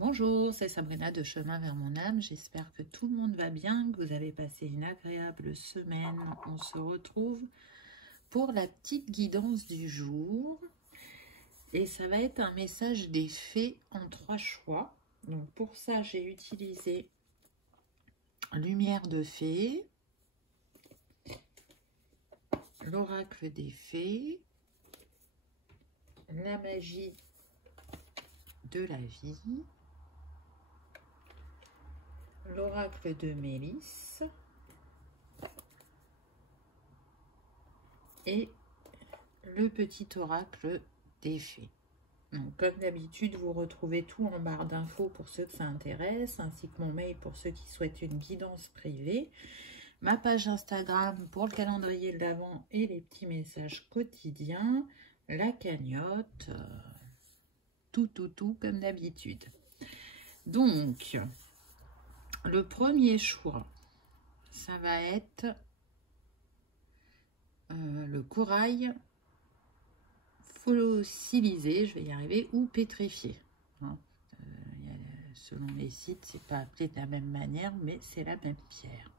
Bonjour, c'est Sabrina de Chemin vers mon âme. J'espère que tout le monde va bien, que vous avez passé une agréable semaine. On se retrouve pour la petite guidance du jour. Et ça va être un message des fées en 3 choix. Donc pour ça, j'ai utilisé Lumière de fées, l'oracle des fées, la magie de la vie, l'oracle de Mélisse et le petit oracle des fées. Donc, comme d'habitude, vous retrouvez tout en barre d'infos pour ceux que ça intéresse, ainsi que mon mail pour ceux qui souhaitent une guidance privée, ma page Instagram pour le calendrier de l'Avent et les petits messages quotidiens, la cagnotte, tout comme d'habitude. Donc, le premier choix, ça va être le corail fossilisé, je vais y arriver, ou pétrifié. Hein. Selon les sites, c'est pas appelé de la même manière, mais c'est la même pierre.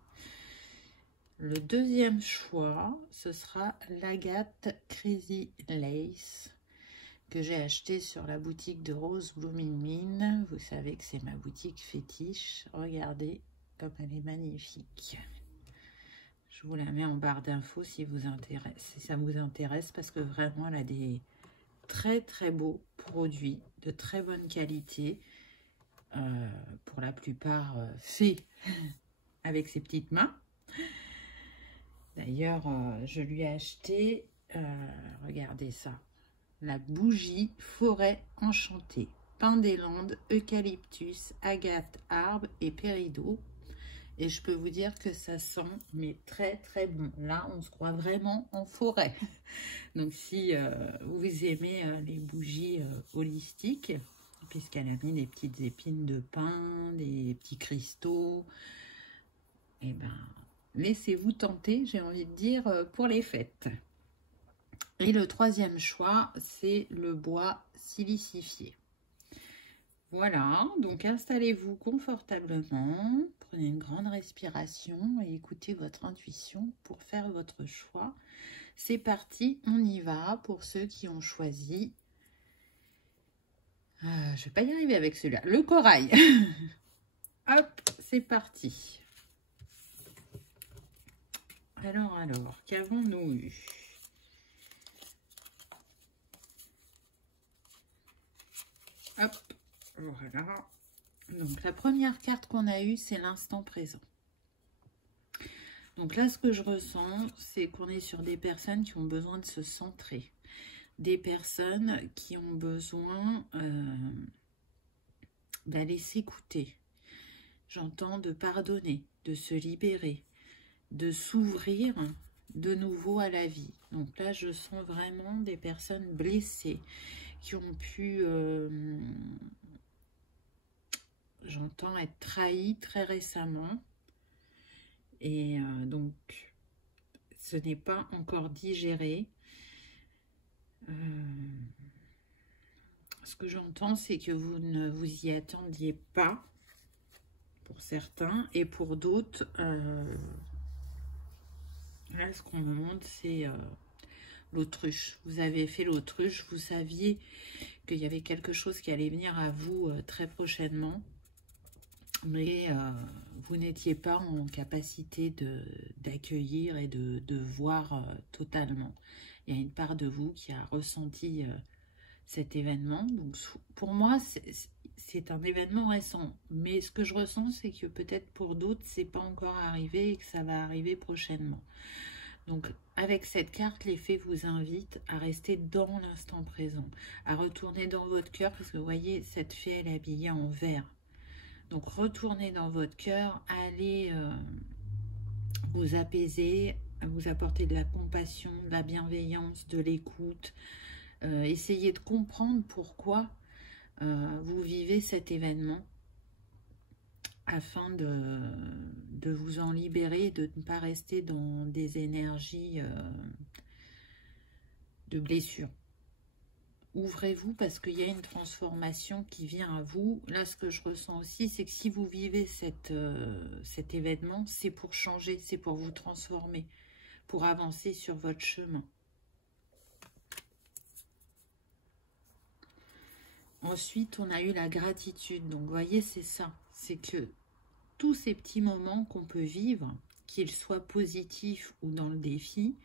Le deuxième choix, ce sera l'agate Crazy Lace que j'ai acheté sur la boutique de Rose Blooming Mine. Vous savez que c'est ma boutique fétiche. Regardez comme elle est magnifique. Je vous la mets en barre d'infos si ça vous intéresse, parce que vraiment elle a des très beaux produits de très bonne qualité, pour la plupart faits avec ses petites mains. D'ailleurs, je lui ai acheté, regardez ça, la bougie forêt enchantée, pin des Landes, eucalyptus, agate, arbre et péridot. Et je peux vous dire que ça sent mais très bon. Là, on se croit vraiment en forêt. Donc, si vous aimez les bougies holistiques, puisqu'elle a mis des petites épines de pin, des petits cristaux, et ben, laissez-vous tenter, j'ai envie de dire, pour les fêtes. Et le troisième choix, c'est le bois silicifié. Voilà, donc installez-vous confortablement, prenez une grande respiration et écoutez votre intuition pour faire votre choix. C'est parti, on y va pour ceux qui ont choisi. Je ne vais pas y arriver avec celui-là. Le corail. Hop, c'est parti. Alors, qu'avons-nous eu? Hop, voilà. Donc, la première carte qu'on a eue, c'est l'instant présent. Donc là, ce que je ressens, c'est qu'on est sur des personnes qui ont besoin de se centrer. Des personnes qui ont besoin d'aller s'écouter. J'entends de pardonner, de se libérer, de s'ouvrir de nouveau à la vie. Donc là, je sens vraiment des personnes blessées qui ont pu, j'entends, être trahies très récemment. Et donc, ce n'est pas encore digéré. Ce que j'entends, c'est que vous ne vous y attendiez pas, pour certains, et pour d'autres, là, ce qu'on me montre, c'est l'autruche. Vous avez fait l'autruche, vous saviez qu'il y avait quelque chose qui allait venir à vous très prochainement, mais vous n'étiez pas en capacité d'accueillir et de voir totalement. Il y a une part de vous qui a ressenti cet événement. Donc pour moi, c'est un événement récent, mais ce que je ressens, c'est que peut-être pour d'autres, c'est pas encore arrivé et que ça va arriver prochainement. Donc, avec cette carte, les fées vous invitent à rester dans l'instant présent, à retourner dans votre cœur, parce que vous voyez, cette fée, elle est habillée en vert. Donc, retournez dans votre cœur, allez vous apaiser, vous apporter de la compassion, de la bienveillance, de l'écoute. Essayez de comprendre pourquoi vous vivez cet événement, afin de vous en libérer, de ne pas rester dans des énergies de blessure. ouvrez-vous parce qu'il y a une transformation qui vient à vous. Là, ce que je ressens aussi, c'est que si vous vivez cet événement, c'est pour changer, c'est pour vous transformer, pour avancer sur votre chemin. Ensuite, on a eu la gratitude. Donc, vous voyez, c'est ça. C'est que tous ces petits moments qu'on peut vivre, qu'ils soient positifs ou dans le défi,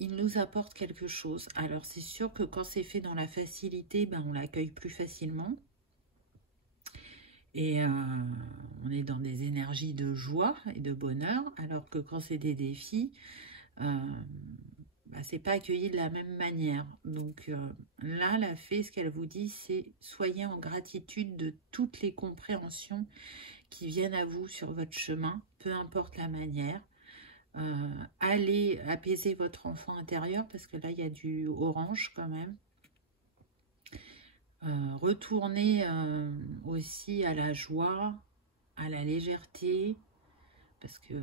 ils nous apportent quelque chose. Alors, c'est sûr que quand c'est fait dans la facilité, ben, on l'accueille plus facilement. Et on est dans des énergies de joie et de bonheur. Alors que quand c'est des défis, bah, c'est pas accueilli de la même manière. Donc là, la fée, ce qu'elle vous dit, c'est soyez en gratitude de toutes les compréhensions qui viennent à vous sur votre chemin, peu importe la manière. Allez apaiser votre enfant intérieur, parce que là, il y a du orange quand même. Retournez aussi à la joie, à la légèreté, parce que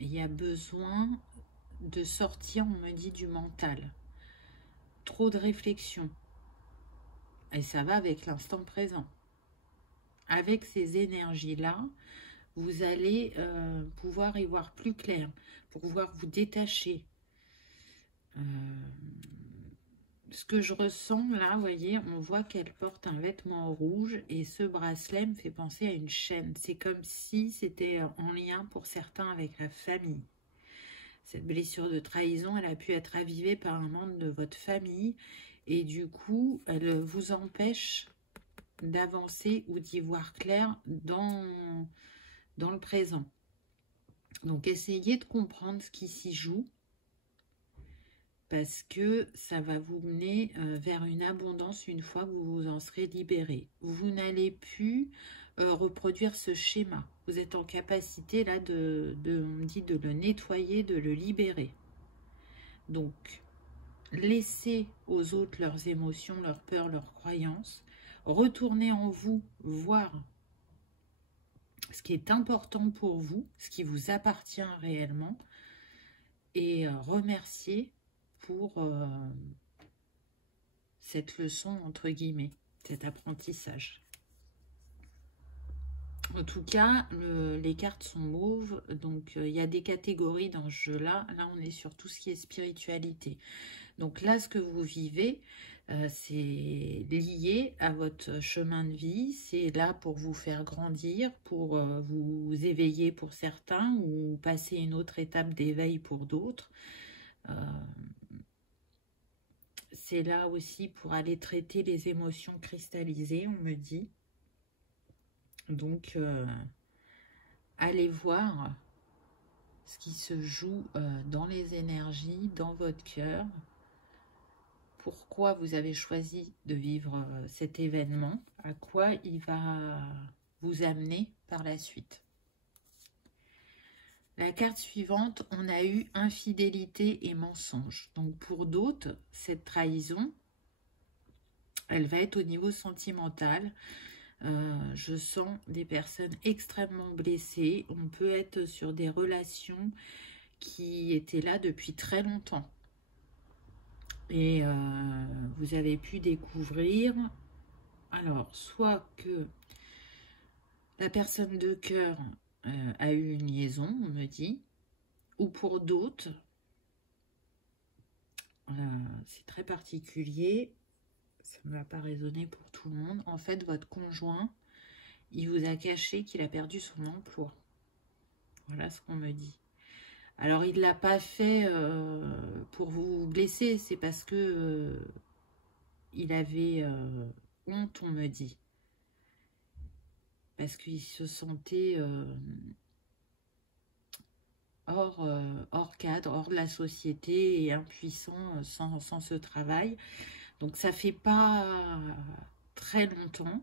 il y a besoin de sortir, on me dit, du mental. Trop de réflexion. Et ça va avec l'instant présent. Avec ces énergies-là, vous allez pouvoir y voir plus clair, pour pouvoir vous détacher. Ce que je ressens là, vous voyez, on voit qu'elle porte un vêtement rouge et ce bracelet me fait penser à une chaîne. C'est comme si c'était en lien pour certains avec la famille. Cette blessure de trahison, elle a pu être avivée par un membre de votre famille et du coup, elle vous empêche d'avancer ou d'y voir clair dans le présent. Donc, essayez de comprendre ce qui s'y joue parce que ça va vous mener vers une abondance une fois que vous vous en serez libéré. Vous n'allez plus reproduire ce schéma. Vous êtes en capacité là on me dit de le nettoyer, de le libérer. Donc, laissez aux autres leurs émotions, leurs peurs, leurs croyances. Retournez en vous, voir ce qui est important pour vous, ce qui vous appartient réellement, et remercier pour cette leçon, entre guillemets, cet apprentissage. En tout cas, les cartes sont mauves, donc il y a des catégories dans ce jeu-là. Là, on est sur tout ce qui est spiritualité. Donc là, ce que vous vivez, c'est lié à votre chemin de vie. C'est là pour vous faire grandir, pour vous éveiller pour certains ou passer une autre étape d'éveil pour d'autres. C'est là aussi pour aller traiter les émotions cristallisées, on me dit. Donc, allez voir ce qui se joue dans les énergies, dans votre cœur. Pourquoi vous avez choisi de vivre cet événement, à quoi il va vous amener par la suite. La carte suivante, on a eu infidélité et mensonge. Donc pour d'autres, cette trahison, elle va être au niveau sentimental. Je sens des personnes extrêmement blessées. On peut être sur des relations qui étaient là depuis très longtemps. Et vous avez pu découvrir, alors, soit que la personne de cœur a eu une liaison, on me dit, ou pour d'autres, c'est très particulier, ça ne va pas résonner pour tout le monde. En fait, votre conjoint, il vous a caché qu'il a perdu son emploi. Voilà ce qu'on me dit. Alors, il ne l'a pas fait pour vous blesser, c'est parce que il avait honte, on me dit. Parce qu'il se sentait hors cadre, hors de la société et impuissant sans ce travail. Donc, ça ne fait pas très longtemps.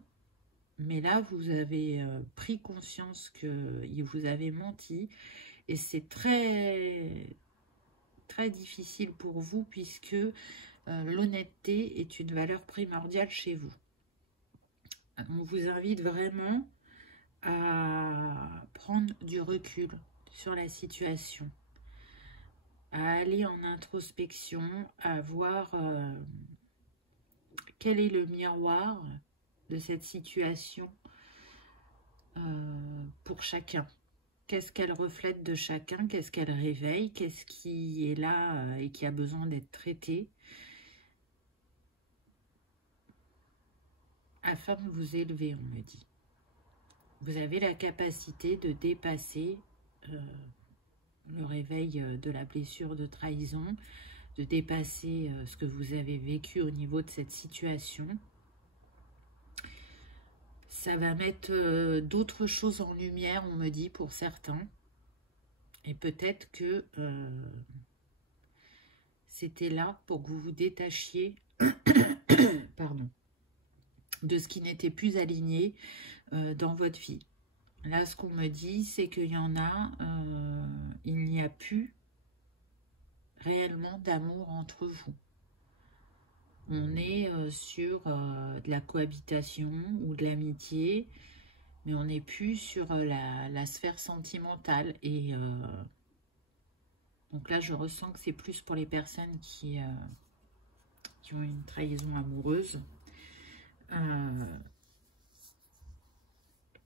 Mais là, vous avez pris conscience qu'il vous avait menti. Et c'est très, très difficile pour vous puisque l'honnêteté est une valeur primordiale chez vous. On vous invite vraiment à prendre du recul sur la situation. à aller en introspection, à voir quel est le miroir de cette situation pour chacun. Qu'est-ce qu'elle reflète de chacun, qu'est-ce qu'elle réveille, qu'est-ce qui est là et qui a besoin d'être traité, afin de vous élever, on me dit. Vous avez la capacité de dépasser le réveil de la blessure de trahison, de dépasser ce que vous avez vécu au niveau de cette situation. Ça va mettre d'autres choses en lumière, on me dit, pour certains. Et peut-être que c'était là pour que vous vous détachiez pardon, de ce qui n'était plus aligné dans votre vie. Là, ce qu'on me dit, c'est qu'il y en a, il n'y a plus réellement d'amour entre vous. On est sur de la cohabitation ou de l'amitié, mais on n'est plus sur la sphère sentimentale. Et donc là, je ressens que c'est plus pour les personnes qui ont une trahison amoureuse.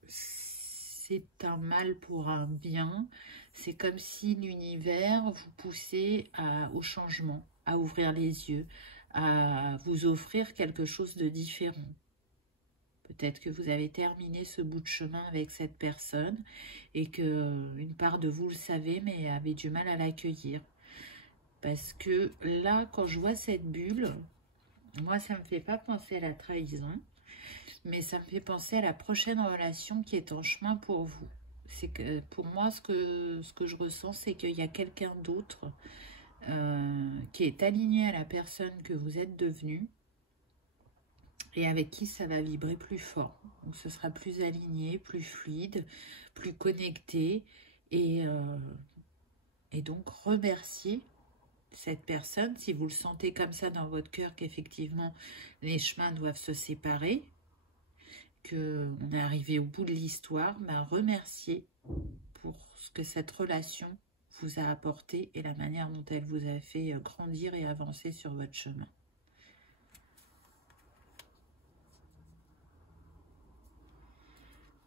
C'est un mal pour un bien. C'est comme si l'univers vous poussait au changement, à ouvrir les yeux, à vous offrir quelque chose de différent. Peut-être que vous avez terminé ce bout de chemin avec cette personne et que une part de vous le savez, mais avait du mal à l'accueillir. Parce que là, quand je vois cette bulle, moi, ça ne me fait pas penser à la trahison, mais ça me fait penser à la prochaine relation qui est en chemin pour vous. C'est que pour moi, ce que je ressens, c'est qu'il y a quelqu'un d'autre qui est aligné à la personne que vous êtes devenue et avec qui ça va vibrer plus fort. Donc ce sera plus aligné, plus fluide, plus connecté et donc remercier cette personne si vous le sentez comme ça dans votre cœur qu'effectivement les chemins doivent se séparer, qu'on est arrivé au bout de l'histoire, ben remercier pour ce que cette relation vous a apporté et la manière dont elle vous a fait grandir et avancer sur votre chemin.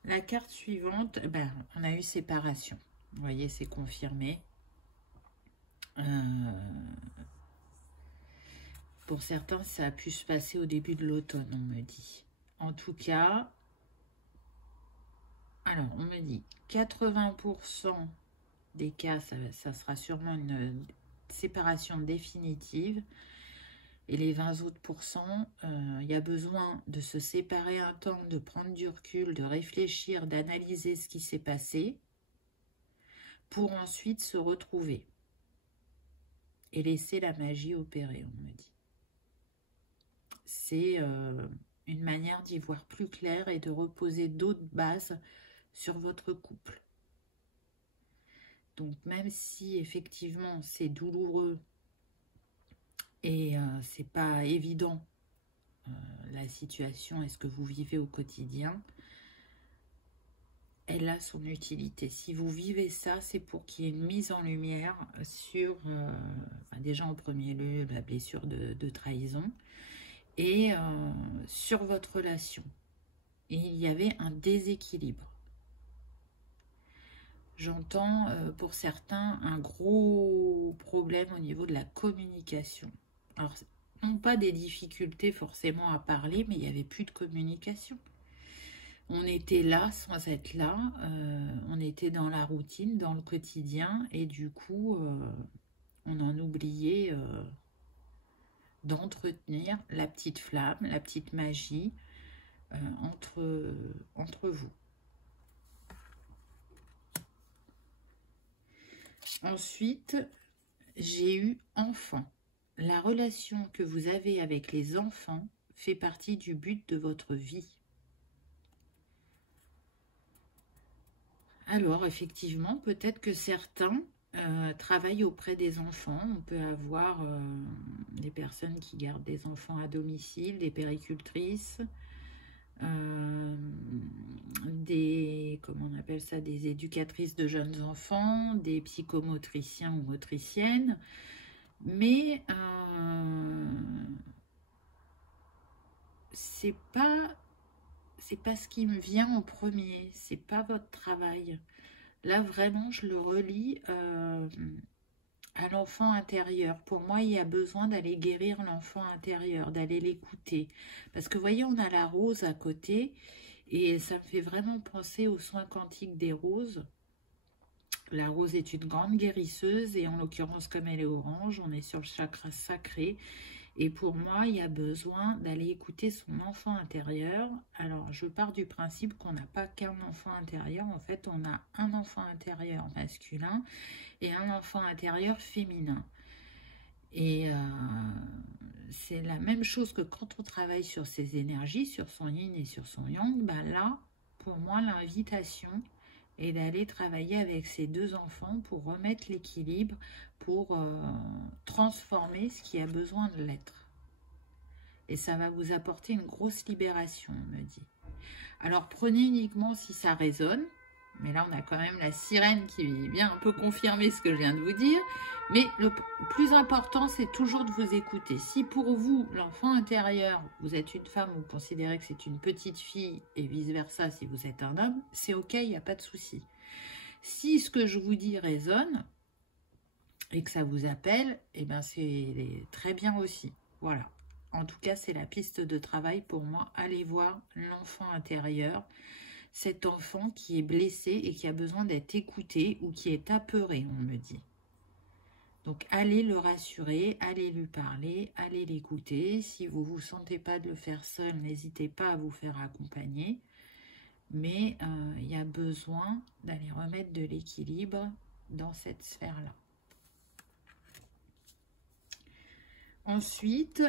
La carte suivante, ben, on a eu séparation. Vous voyez, c'est confirmé. Pour certains, ça a pu se passer au début de l'automne, on me dit. En tout cas, alors, on me dit 80% des cas, ça sera sûrement une séparation définitive. Et les 20 autres pourcents, il y a besoin de se séparer un temps, de prendre du recul, de réfléchir, d'analyser ce qui s'est passé pour ensuite se retrouver et laisser la magie opérer, on me dit. C'est une manière d'y voir plus clair et de reposer d'autres bases sur votre couple. Donc même si effectivement c'est douloureux et c'est pas évident la situation et ce que vous vivez au quotidien, elle a son utilité. Si vous vivez ça, c'est pour qu'il y ait une mise en lumière sur, déjà en premier lieu, la blessure de trahison et sur votre relation. Et il y avait un déséquilibre. J'entends pour certains un gros problème au niveau de la communication. Alors, non pas des difficultés forcément à parler, mais il n'y avait plus de communication. On était là sans être là, on était dans la routine, dans le quotidien, et du coup, on en oubliait d'entretenir la petite flamme, la petite magie entre vous. Ensuite, j'ai eu enfant. La relation que vous avez avec les enfants fait partie du but de votre vie. Alors, effectivement, peut-être que certains travaillent auprès des enfants. On peut avoir des personnes qui gardent des enfants à domicile, des péricultrices, comment on appelle ça, des éducatrices de jeunes enfants, des psychomotriciens ou motriciennes, mais c'est pas ce qui me vient en premier, c'est pas votre travail. Là vraiment je le relie à l'enfant intérieur. Pour moi, il y a besoin d'aller guérir l'enfant intérieur, d'aller l'écouter. Parce que vous voyez, on a la rose à côté, et ça me fait vraiment penser aux soins quantiques des roses. La rose est une grande guérisseuse, et en l'occurrence, comme elle est orange, on est sur le chakra sacré. Et pour moi, il y a besoin d'aller écouter son enfant intérieur. Alors, je pars du principe qu'on n'a pas qu'un enfant intérieur. En fait, on a un enfant intérieur masculin et un enfant intérieur féminin. Et c'est la même chose que quand on travaille sur ses énergies, sur son yin et sur son yang. Ben là, pour moi, l'invitation est d'aller travailler avec ces deux enfants pour remettre l'équilibre, pour transformer ce qui a besoin de l'être. Et ça va vous apporter une grosse libération, on me dit. Alors, prenez uniquement si ça résonne. Mais là, on a quand même la sirène qui vient un peu confirmer ce que je viens de vous dire. Mais le plus important, c'est toujours de vous écouter. Si pour vous, l'enfant intérieur, vous êtes une femme, vous considérez que c'est une petite fille et vice-versa si vous êtes un homme, c'est ok, il n'y a pas de souci. Si ce que je vous dis résonne et que ça vous appelle, eh ben c'est très bien aussi. Voilà. En tout cas, c'est la piste de travail pour moi. Allez voir l'enfant intérieur. Cet enfant qui est blessé et qui a besoin d'être écouté ou qui est apeuré, on me dit. Donc, allez le rassurer, allez lui parler, allez l'écouter. Si vous ne vous sentez pas de le faire seul, n'hésitez pas à vous faire accompagner. Mais il y a besoin d'aller remettre de l'équilibre dans cette sphère-là. Ensuite,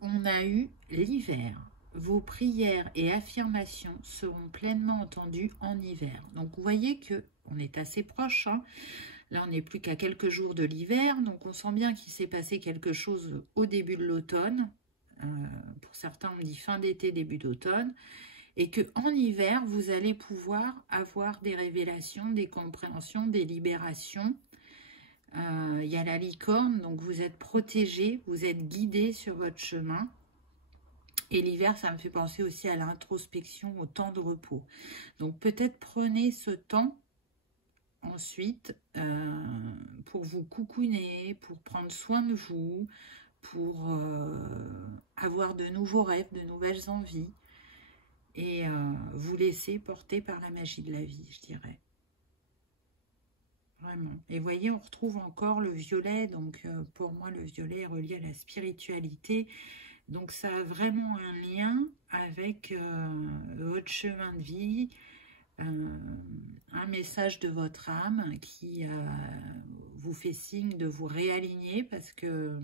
on a eu l'hiver. Vos prières et affirmations seront pleinement entendues en hiver. Donc, vous voyez qu'on est assez proche. Hein. Là, on n'est plus qu'à quelques jours de l'hiver. Donc, on sent bien qu'il s'est passé quelque chose au début de l'automne. Pour certains, on dit fin d'été, début d'automne. Et qu'en hiver, vous allez pouvoir avoir des révélations, des compréhensions, des libérations. Il y a la licorne, donc vous êtes protégé, vous êtes guidé sur votre chemin. Et l'hiver, ça me fait penser aussi à l'introspection, au temps de repos. Donc peut-être prenez ce temps ensuite pour vous coucouner, pour prendre soin de vous, pour avoir de nouveaux rêves, de nouvelles envies. Et vous laisser porter par la magie de la vie, je dirais. Vraiment. Et voyez, on retrouve encore le violet. Donc pour moi, le violet est relié à la spiritualité. Donc, ça a vraiment un lien avec votre chemin de vie, un message de votre âme qui vous fait signe de vous réaligner parce que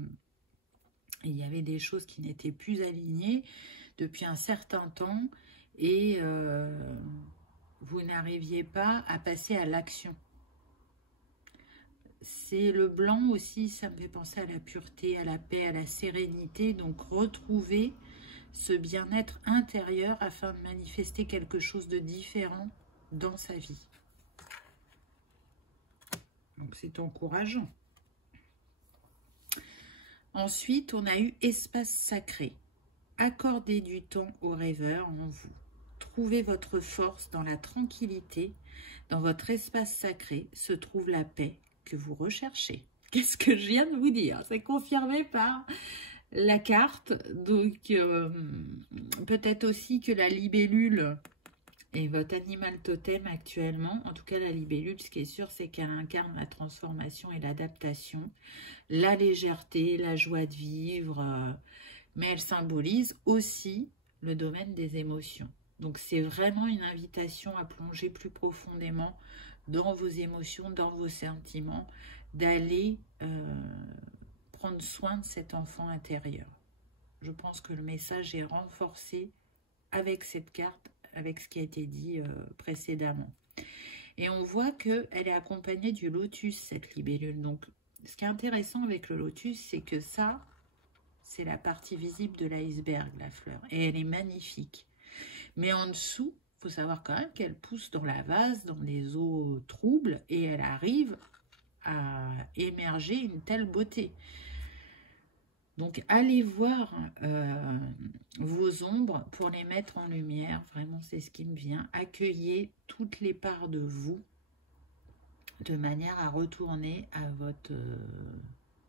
il y avait des choses qui n'étaient plus alignées depuis un certain temps et vous n'arriviez pas à passer à l'action. C'est le blanc aussi, ça me fait penser à la pureté, à la paix, à la sérénité. Donc, retrouver ce bien-être intérieur afin de manifester quelque chose de différent dans sa vie. Donc, c'est encourageant. Ensuite, on a eu espace sacré. Accordez du temps aux rêveurs en vous. Trouvez votre force dans la tranquillité. Dans votre espace sacré se trouve la paix que vous recherchez. Qu'est-ce que je viens de vous dire? C'est confirmé par la carte. Donc, peut-être aussi que la libellule est votre animal totem actuellement. En tout cas, la libellule, ce qui est sûr, c'est qu'elle incarne la transformation et l'adaptation, la légèreté, la joie de vivre, mais elle symbolise aussi le domaine des émotions. Donc, c'est vraiment une invitation à plonger plus profondément dans vos émotions, dans vos sentiments, d'aller prendre soin de cet enfant intérieur. Je pense que le message est renforcé avec cette carte, avec ce qui a été dit précédemment. Et on voit qu'elle est accompagnée du lotus, cette libellule. Donc, ce qui est intéressant avec le lotus, c'est que ça, c'est la partie visible de l'iceberg, la fleur. Et elle est magnifique. Mais en dessous, il faut savoir quand même qu'elle pousse dans la vase, dans des eaux troubles, et elle arrive à émerger une telle beauté. Donc, allez voir vos ombres pour les mettre en lumière. Vraiment, c'est ce qui me vient. Accueillez toutes les parts de vous de manière à retourner à votre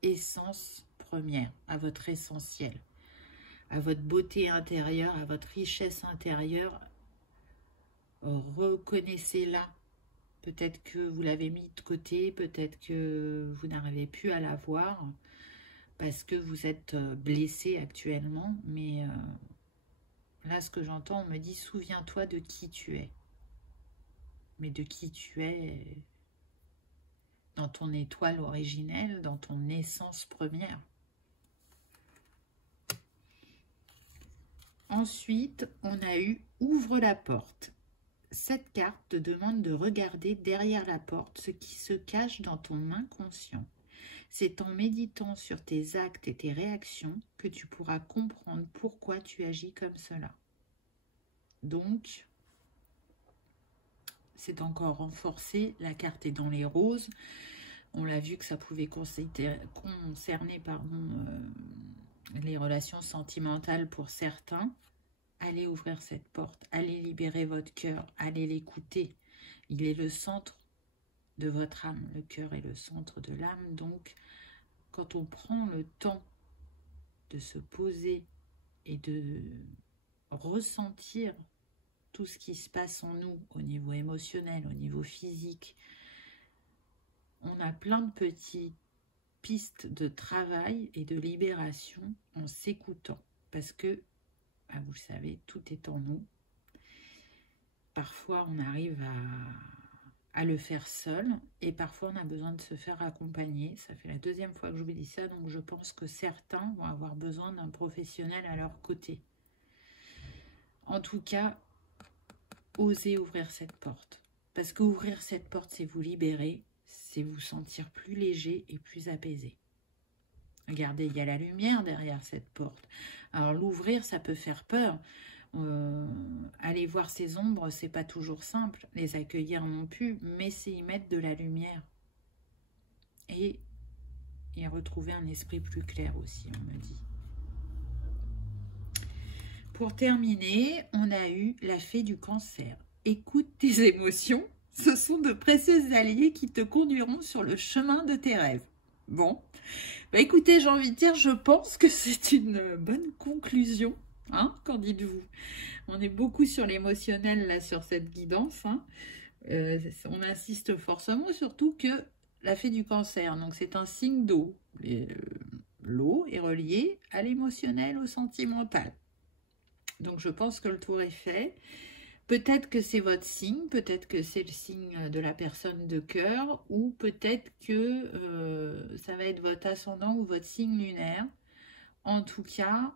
essence première, à votre essentiel, à votre beauté intérieure, à votre richesse intérieure. Reconnaissez-la. Peut-être que vous l'avez mis de côté, peut-être que vous n'arrivez plus à la voir parce que vous êtes blessé actuellement. Mais là, ce que j'entends, on me dit, souviens-toi de qui tu es. Mais de qui tu es dans ton étoile originelle, dans ton essence première. Ensuite, on a eu « Ouvre la porte ». Cette carte te demande de regarder derrière la porte ce qui se cache dans ton inconscient. C'est en méditant sur tes actes et tes réactions que tu pourras comprendre pourquoi tu agis comme cela. Donc, c'est encore renforcé. La carte est dans les roses. On l'a vu que ça pouvait concerner les relations sentimentales pour certains. Allez ouvrir cette porte, allez libérer votre cœur, allez l'écouter. Il est le centre de votre âme. Le cœur est le centre de l'âme. Donc, quand on prend le temps de se poser et de ressentir tout ce qui se passe en nous, au niveau émotionnel, au niveau physique, on a plein de petites pistes de travail et de libération en s'écoutant. Parce que, vous le savez, tout est en nous. Parfois, on arrive à le faire seul et parfois, on a besoin de se faire accompagner. Ça fait la deuxième fois que je vous dis ça, donc je pense que certains vont avoir besoin d'un professionnel à leur côté. En tout cas, osez ouvrir cette porte. Parce qu'ouvrir cette porte, c'est vous libérer, c'est vous sentir plus léger et plus apaisé. Regardez, il y a la lumière derrière cette porte. Alors l'ouvrir, ça peut faire peur. Aller voir ces ombres, c'est pas toujours simple. Les accueillir non plus, mais c'est y mettre de la lumière. Et retrouver un esprit plus clair aussi, on me dit. Pour terminer, on a eu la fée du Cancer. Écoute tes émotions. Ce sont de précieux alliés qui te conduiront sur le chemin de tes rêves. Bon, écoutez, j'ai envie de dire, je pense que c'est une bonne conclusion. Hein, qu'en dites-vous? On est beaucoup sur l'émotionnel, là, sur cette guidance. Hein. On insiste forcément, surtout que la fée du Cancer, donc c'est un signe d'eau. L'eau est reliée à l'émotionnel, au sentimental. Donc, je pense que le tour est fait. Peut-être que c'est votre signe, peut-être que c'est le signe de la personne de cœur, ou peut-être que ça va être votre ascendant ou votre signe lunaire. En tout cas,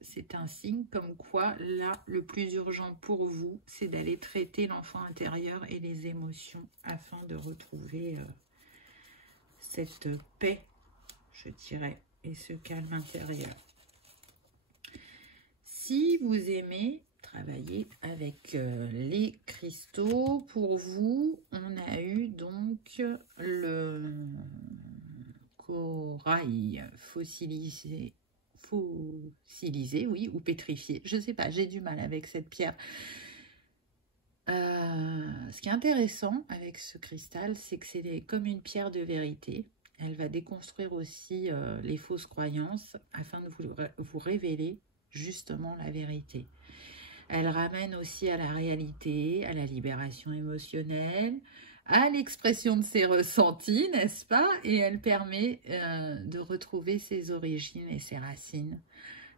c'est un signe comme quoi, là, le plus urgent pour vous, c'est d'aller traiter l'enfant intérieur et les émotions afin de retrouver cette paix, je dirais, et ce calme intérieur. Si vous aimez travailler avec les cristaux, pour vous, on a eu donc le corail fossilisé, oui, ou pétrifié. Je ne sais pas, j'ai du mal avec cette pierre. Ce qui est intéressant avec ce cristal, c'est que c'est comme une pierre de vérité. Elle va déconstruire aussi les fausses croyances afin de vous révéler justement la vérité. Elle ramène aussi à la réalité, à la libération émotionnelle, à l'expression de ses ressentis, n'est-ce pas? Et elle permet de retrouver ses origines et ses racines.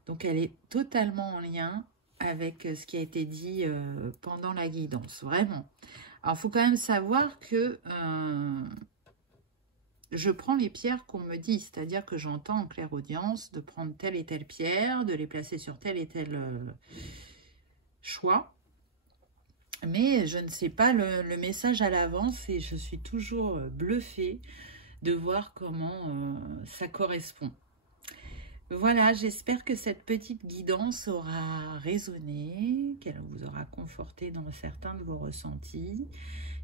Donc elle est totalement en lien avec ce qui a été dit pendant la guidance, vraiment. Alors il faut quand même savoir que je prends les pierres qu'on me dit, c'est-à-dire que j'entends en clairaudience de prendre telle et telle pierre, de les placer sur tel et tel choix. Mais je ne sais pas le message à l'avance et je suis toujours bluffée de voir comment ça correspond. Voilà, j'espère que cette petite guidance aura résonné, qu'elle vous aura conforté dans certains de vos ressentis.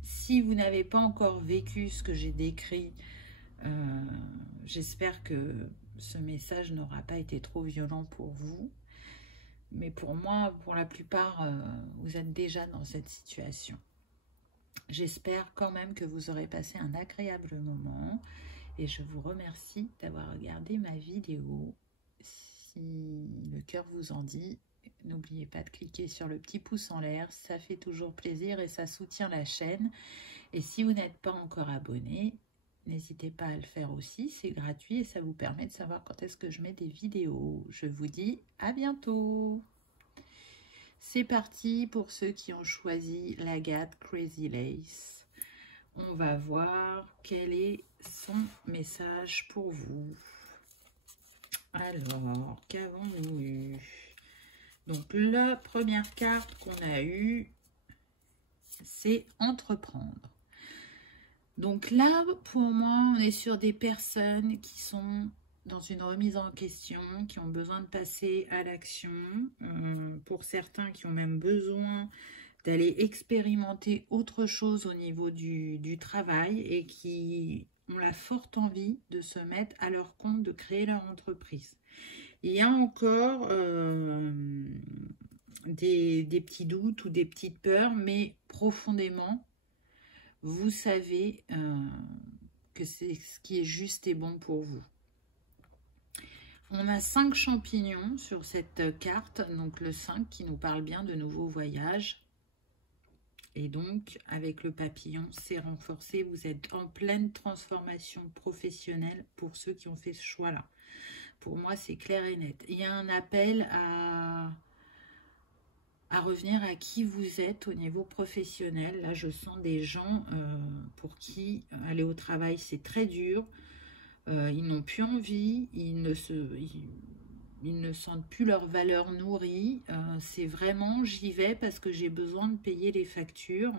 Si vous n'avez pas encore vécu ce que j'ai décrit, j'espère que ce message n'aura pas été trop violent pour vous. Mais pour moi, pour la plupart, vous êtes déjà dans cette situation. J'espère quand même que vous aurez passé un agréable moment et je vous remercie d'avoir regardé ma vidéo. Si le cœur vous en dit, n'oubliez pas de cliquer sur le petit pouce en l'air, ça fait toujours plaisir et ça soutient la chaîne. Et si vous n'êtes pas encore abonné, n'hésitez pas à le faire aussi, c'est gratuit et ça vous permet de savoir quand est-ce que je mets des vidéos. Je vous dis à bientôt. C'est parti pour ceux qui ont choisi l'agate Crazy Lace. On va voir quel est son message pour vous. Alors, qu'avons-nous eu? Donc, la première carte qu'on a eue, c'est entreprendre. Donc là, pour moi, on est sur des personnes qui sont dans une remise en question, qui ont besoin de passer à l'action. Pour certains qui ont même besoin d'aller expérimenter autre chose au niveau du travail et qui ont la forte envie de se mettre à leur compte, de créer leur entreprise. Il y a encore des petits doutes ou des petites peurs, mais profondément, vous savez que c'est ce qui est juste et bon pour vous. On a 5 champignons sur cette carte, donc le 5 qui nous parle bien de nouveaux voyages. Et donc, avec le papillon, c'est renforcé. Vous êtes en pleine transformation professionnelle pour ceux qui ont fait ce choix-là. Pour moi, c'est clair et net. Il y a un appel à revenir à qui vous êtes au niveau professionnel. Là, je sens des gens pour qui aller au travail, c'est très dur. Ils n'ont plus envie, ils ne sentent plus leur valeur nourrie. C'est vraiment, j'y vais parce que j'ai besoin de payer les factures.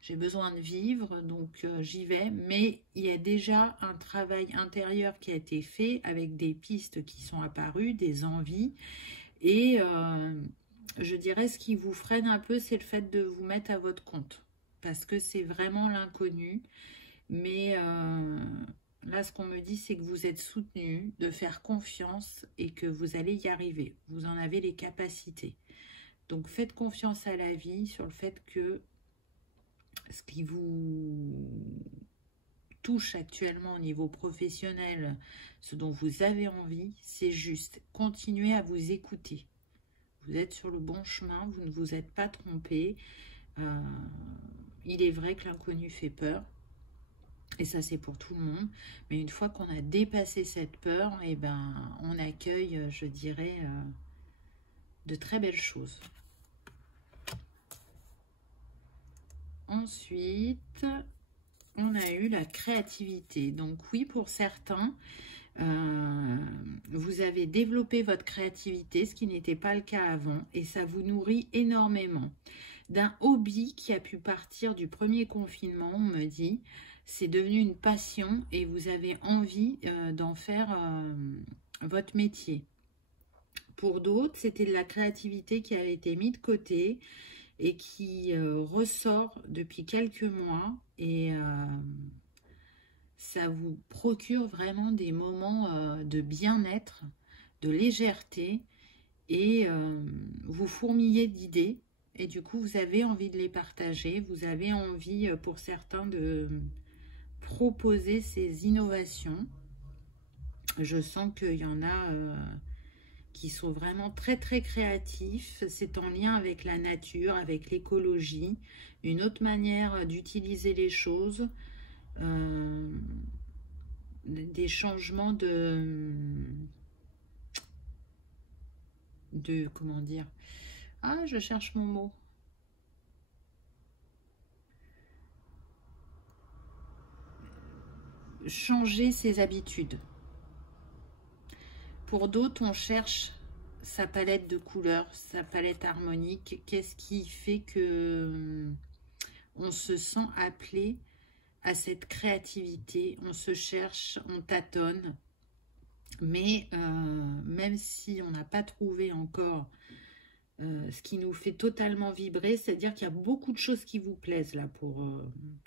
J'ai besoin de vivre, donc j'y vais. Mais il y a déjà un travail intérieur qui a été fait avec des pistes qui sont apparues, des envies. Et je dirais ce qui vous freine un peu, c'est le fait de vous mettre à votre compte. Parce que c'est vraiment l'inconnu. Mais là, ce qu'on me dit, c'est que vous êtes soutenu, de faire confiance et que vous allez y arriver. Vous en avez les capacités. Donc, faites confiance à la vie sur le fait que ce qui vous touche actuellement au niveau professionnel, ce dont vous avez envie, c'est juste. Continuez à vous écouter. Vous êtes sur le bon chemin, vous ne vous êtes pas trompé. Il est vrai que l'inconnu fait peur. Et ça, c'est pour tout le monde. Mais une fois qu'on a dépassé cette peur, eh ben, on accueille, je dirais, de très belles choses. Ensuite, on a eu la créativité. Donc oui, pour certains, vous avez développé votre créativité, ce qui n'était pas le cas avant. Et ça vous nourrit énormément. D'un hobby qui a pu partir du premier confinement, on me dit... C'est devenu une passion et vous avez envie d'en faire votre métier. Pour d'autres, c'était de la créativité qui avait été mise de côté et qui ressort depuis quelques mois. Et ça vous procure vraiment des moments de bien-être, de légèreté. Et vous fourmillez d'idées. Et du coup, vous avez envie de les partager. Vous avez envie, pour certains, de... proposer ces innovations. Je sens qu'il y en a qui sont vraiment très très créatifs. C'est en lien avec la nature, avec l'écologie, une autre manière d'utiliser les choses, des changements de comment dire, ah je cherche mon mot, changer ses habitudes. Pour d'autres, on cherche sa palette de couleurs, sa palette harmonique. Qu'est-ce qui fait que on se sent appelé à cette créativité? On se cherche, on tâtonne. Mais même si on n'a pas trouvé encore ce qui nous fait totalement vibrer, c'est-à-dire qu'il y a beaucoup de choses qui vous plaisent là pour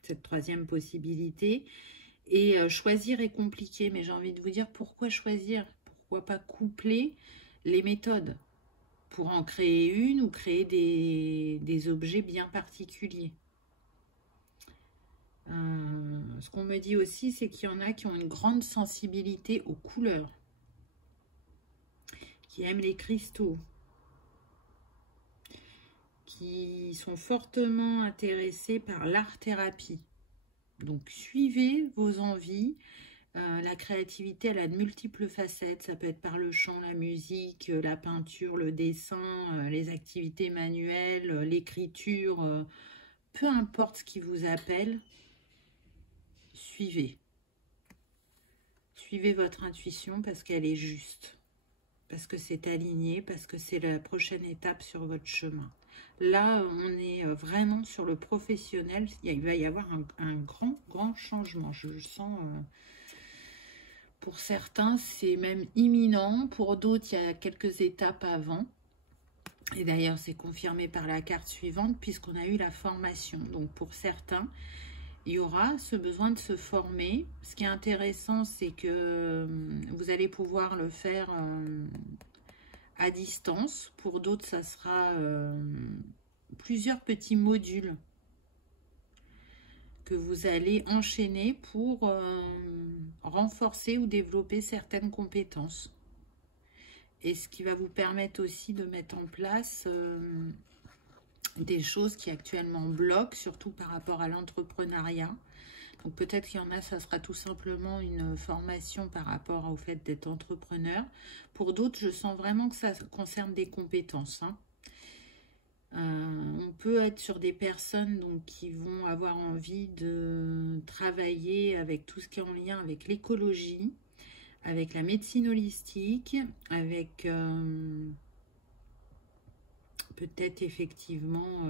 cette troisième possibilité. Et choisir est compliqué, mais j'ai envie de vous dire pourquoi choisir? Pourquoi pas coupler les méthodes pour en créer une ou créer des objets bien particuliers? Ce qu'on me dit aussi, c'est qu'il y en a qui ont une grande sensibilité aux couleurs, qui aiment les cristaux, qui sont fortement intéressés par l'art-thérapie. Donc, suivez vos envies. La créativité, elle a de multiples facettes. Ça peut être par le chant, la musique, la peinture, le dessin, les activités manuelles, l'écriture. Peu importe ce qui vous appelle, suivez. Suivez votre intuition parce qu'elle est juste. Parce que c'est aligné, parce que c'est la prochaine étape sur votre chemin. Là, on est vraiment sur le professionnel. Il va y avoir un grand changement. Je le sens. Pour certains, c'est même imminent. Pour d'autres, il y a quelques étapes avant. Et d'ailleurs, c'est confirmé par la carte suivante puisqu'on a eu la formation. Donc, pour certains, il y aura ce besoin de se former. Ce qui est intéressant, c'est que vous allez pouvoir le faire à distance. Pour d'autres, ça sera plusieurs petits modules que vous allez enchaîner pour renforcer ou développer certaines compétences. Et ce qui va vous permettre aussi de mettre en place des choses qui actuellement bloquent, surtout par rapport à l'entrepreneuriat. Donc peut-être qu'il y en a, ça sera tout simplement une formation par rapport au fait d'être entrepreneur. Pour d'autres, je sens vraiment que ça concerne des compétences. On peut être sur des personnes donc, qui vont avoir envie de travailler avec tout ce qui est en lien avec l'écologie, avec la médecine holistique, avec peut-être effectivement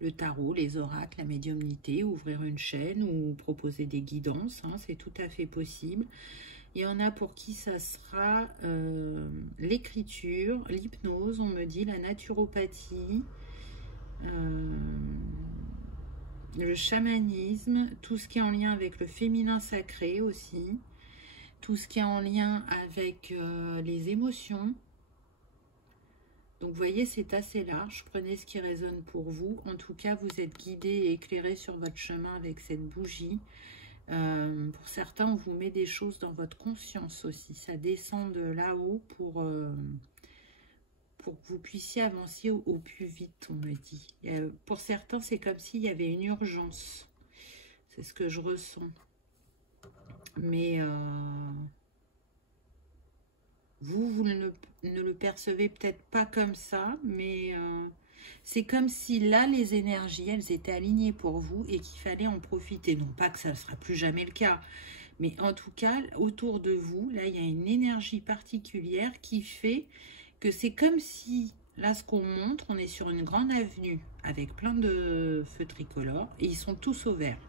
le tarot, les oracles, la médiumnité, ouvrir une chaîne ou proposer des guidances, c'est tout à fait possible. Il y en a pour qui ça sera l'écriture, l'hypnose, on me dit, la naturopathie, le chamanisme, tout ce qui est en lien avec le féminin sacré aussi, tout ce qui est en lien avec les émotions. Donc vous voyez, c'est assez large. Prenez ce qui résonne pour vous. En tout cas, vous êtes guidé et éclairé sur votre chemin avec cette bougie. Pour certains, on vous met des choses dans votre conscience aussi. Ça descend de là-haut pour que vous puissiez avancer au plus vite, on me dit. Pour certains, c'est comme s'il y avait une urgence. C'est ce que je ressens. Mais vous ne le percevez peut-être pas comme ça, mais c'est comme si là, les énergies, elles étaient alignées pour vous et qu'il fallait en profiter. Non pas que ça ne sera plus jamais le cas, mais en tout cas, autour de vous, là, il y a une énergie particulière qui fait que c'est comme si, là, ce qu'on montre, on est sur une grande avenue avec plein de feux tricolores et ils sont tous au vert.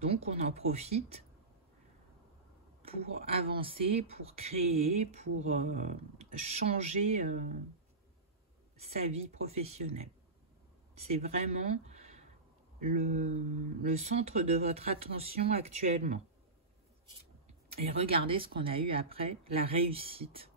Donc, on en profite pour avancer, pour créer, pour changer sa vie professionnelle. C'est vraiment le centre de votre attention actuellement. Et regardez ce qu'on a eu après, la réussite.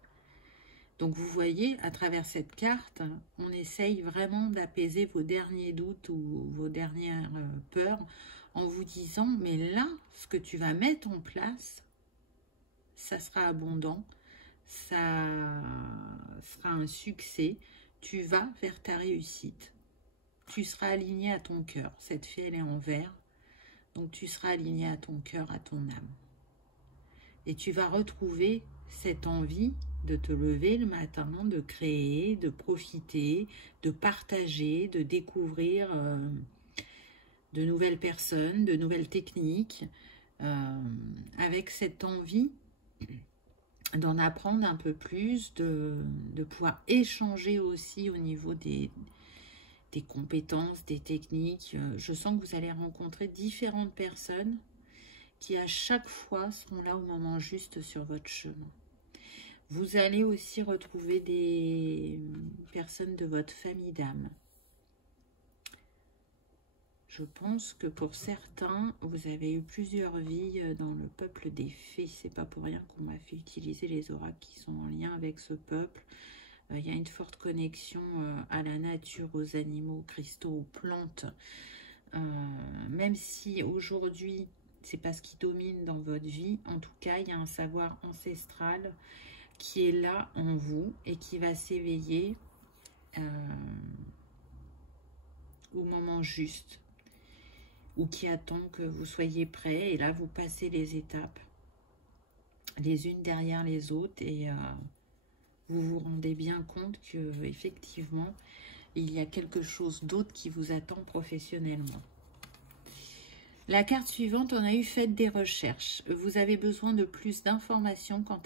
Donc vous voyez, à travers cette carte, on essaye vraiment d'apaiser vos derniers doutes ou vos dernières peurs en vous disant, mais là, ce que tu vas mettre en place, ça sera abondant, ça sera un succès, tu vas vers ta réussite. Tu seras aligné à ton cœur. Cette fée, elle est en vert, donc tu seras aligné à ton cœur, à ton âme. Et tu vas retrouver cette envie de te lever le matin, de créer, de profiter, de partager, de découvrir de nouvelles personnes, de nouvelles techniques, avec cette envie d'en apprendre un peu plus, de pouvoir échanger aussi au niveau des compétences, des techniques. Je sens que vous allez rencontrer différentes personnes qui à chaque fois seront là au moment juste sur votre chemin. Vous allez aussi retrouver des personnes de votre famille d'âme. Je pense que pour certains, vous avez eu plusieurs vies dans le peuple des fées. C'est pas pour rien qu'on m'a fait utiliser les oracles qui sont en lien avec ce peuple. Il y a une forte connexion à la nature, aux animaux, aux cristaux, aux plantes. Même si aujourd'hui, c'est pas ce qui domine dans votre vie, en tout cas, il y a un savoir ancestral qui est là en vous et qui va s'éveiller au moment juste, ou qui attend que vous soyez prêts. Et là, vous passez les étapes, les unes derrière les autres, et vous vous rendez bien compte que effectivement, il y a quelque chose d'autre qui vous attend professionnellement. La carte suivante, on a eu fait des recherches. Vous avez besoin de plus d'informations quant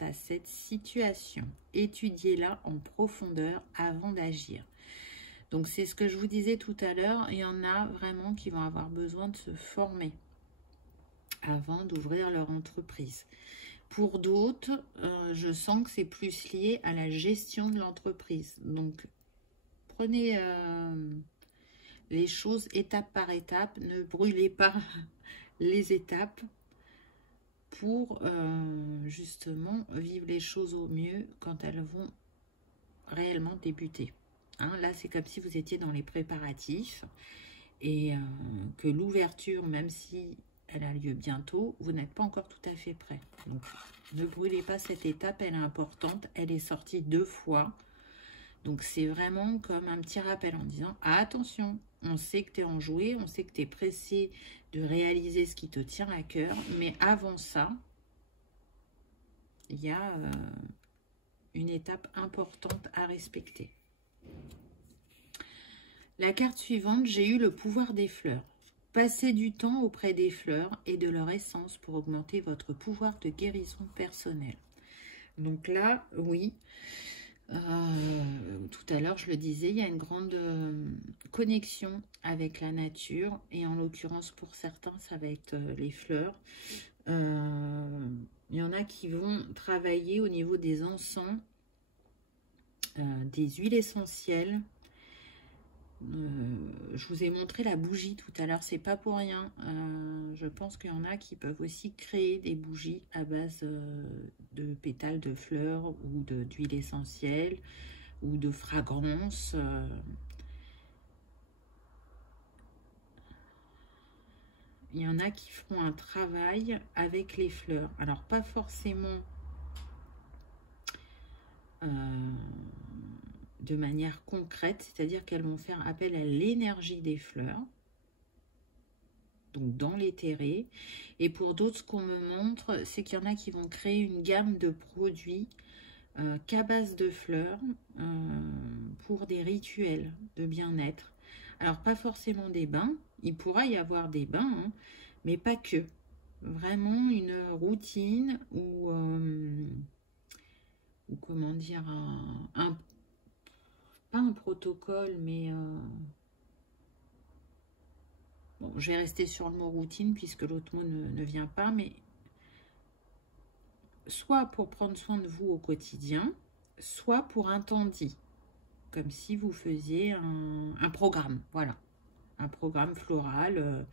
à cette situation. Étudiez-la en profondeur avant d'agir. Donc, c'est ce que je vous disais tout à l'heure. Il y en a vraiment qui vont avoir besoin de se former avant d'ouvrir leur entreprise. Pour d'autres, je sens que c'est plus lié à la gestion de l'entreprise. Donc, prenez les choses étape par étape. Ne brûlez pas les étapes pour justement vivre les choses au mieux quand elles vont réellement débuter. Hein, là, c'est comme si vous étiez dans les préparatifs et que l'ouverture, même si elle a lieu bientôt, vous n'êtes pas encore tout à fait prêt. Donc, ne brûlez pas cette étape, elle est importante. Elle est sortie 2 fois. Donc, c'est vraiment comme un petit rappel en disant « Attention, on sait que tu es enjoué, on sait que tu es pressé de réaliser ce qui te tient à cœur. Mais avant ça, il y a une étape importante à respecter. » La carte suivante, j'ai eu le pouvoir des fleurs. Passez du temps auprès des fleurs et de leur essence pour augmenter votre pouvoir de guérison personnelle. Donc là, oui, tout à l'heure je le disais, il y a une grande connexion avec la nature et en l'occurrence pour certains ça va être les fleurs. Il y en a qui vont travailler au niveau des encens, des huiles essentielles. Je vous ai montré la bougie tout à l'heure, c'est pas pour rien. Je pense qu'il y en a qui peuvent aussi créer des bougies à base de pétales de fleurs ou d'huile essentielle ou de fragrances. Il y en a qui feront un travail avec les fleurs. Alors pas forcément de manière concrète, c'est-à-dire qu'elles vont faire appel à l'énergie des fleurs, donc dans l'éthéré. Et pour d'autres, ce qu'on me montre, c'est qu'il y en a qui vont créer une gamme de produits qu'à base de fleurs pour des rituels de bien-être. Alors, pas forcément des bains, il pourra y avoir des bains, hein, mais pas que. Vraiment une routine ou comment dire, pas un protocole, mais bon, je vais rester sur le mot routine puisque l'autre mot ne vient pas, mais soit pour prendre soin de vous au quotidien, soit pour un temps dit, comme si vous faisiez un programme, voilà, un programme floral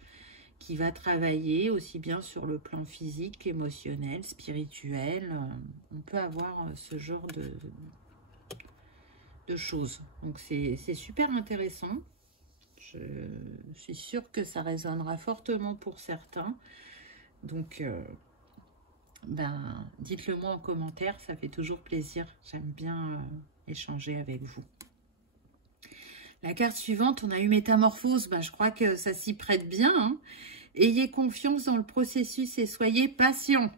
qui va travailler aussi bien sur le plan physique, émotionnel, spirituel. On peut avoir ce genre de choses. Donc c'est super intéressant. Je suis sûre que ça résonnera fortement pour certains. Donc, dites-le moi en commentaire, ça fait toujours plaisir. J'aime bien échanger avec vous. La carte suivante, on a eu métamorphose. Je crois que ça s'y prête bien. Hein. Ayez confiance dans le processus et soyez patient.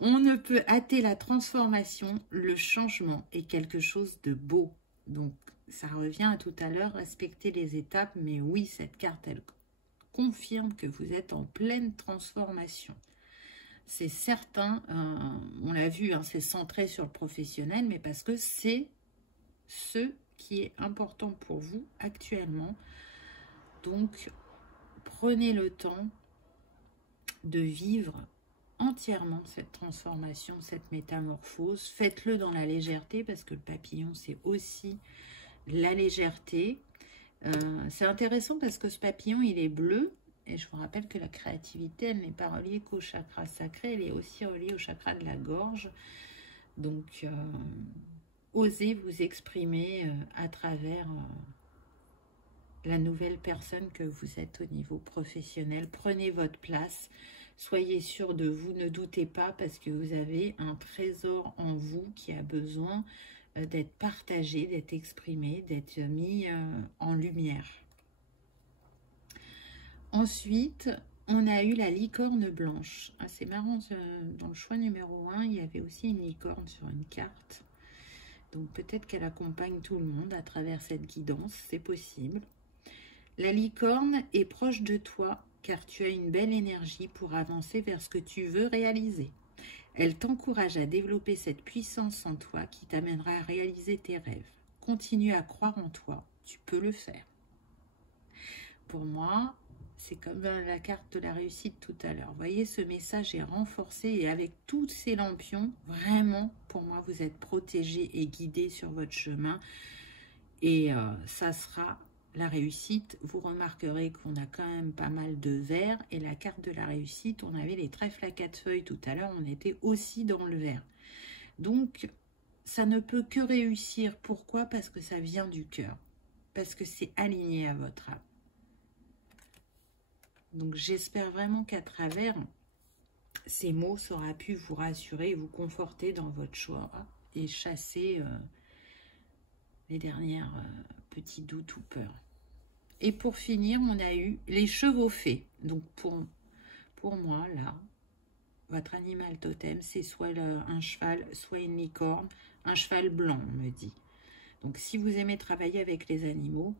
On ne peut hâter la transformation, le changement est quelque chose de beau. Donc, ça revient à tout à l'heure, respecter les étapes. Mais oui, cette carte, elle confirme que vous êtes en pleine transformation. C'est certain, on l'a vu, hein, c'est centré sur le professionnel, mais parce que c'est ce qui est important pour vous actuellement. Donc, prenez le temps de vivre entièrement cette transformation, cette métamorphose. Faites-le dans la légèreté, parce que le papillon, c'est aussi la légèreté. C'est intéressant parce que ce papillon, il est bleu. Et je vous rappelle que la créativité, elle n'est pas reliée qu'au chakra sacré, elle est aussi reliée au chakra de la gorge. Donc, osez vous exprimer à travers la nouvelle personne que vous êtes au niveau professionnel. Prenez votre place, soyez sûr de vous, ne doutez pas, parce que vous avez un trésor en vous qui a besoin d'être partagé, d'être exprimé, d'être mis en lumière. Ensuite, on a eu la licorne blanche. Ah, c'est marrant, dans le choix numéro 1, il y avait aussi une licorne sur une carte. Donc peut-être qu'elle accompagne tout le monde à travers cette guidance, c'est possible. La licorne est proche de toi car tu as une belle énergie pour avancer vers ce que tu veux réaliser. Elle t'encourage à développer cette puissance en toi qui t'amènera à réaliser tes rêves. Continue à croire en toi, tu peux le faire. Pour moi, c'est comme la carte de la réussite tout à l'heure. Vous voyez, ce message est renforcé et avec tous ces lampions, vraiment, pour moi, vous êtes protégé et guidé sur votre chemin. Et ça sera la réussite. Vous remarquerez qu'on a quand même pas mal de vert. Et la carte de la réussite, on avait les trèfles à 4 feuilles tout à l'heure, on était aussi dans le vert. Donc, ça ne peut que réussir. Pourquoi? Parce que ça vient du cœur. Parce que c'est aligné à votre âme. Donc j'espère vraiment qu'à travers ces mots, ça aura pu vous rassurer et vous conforter dans votre choix et chasser les dernières petits doutes ou peurs. Et pour finir, on a eu les chevaux fées. Donc pour moi, là, votre animal totem, c'est soit un cheval, soit une licorne, un cheval blanc, on me dit. Donc si vous aimez travailler avec les animaux,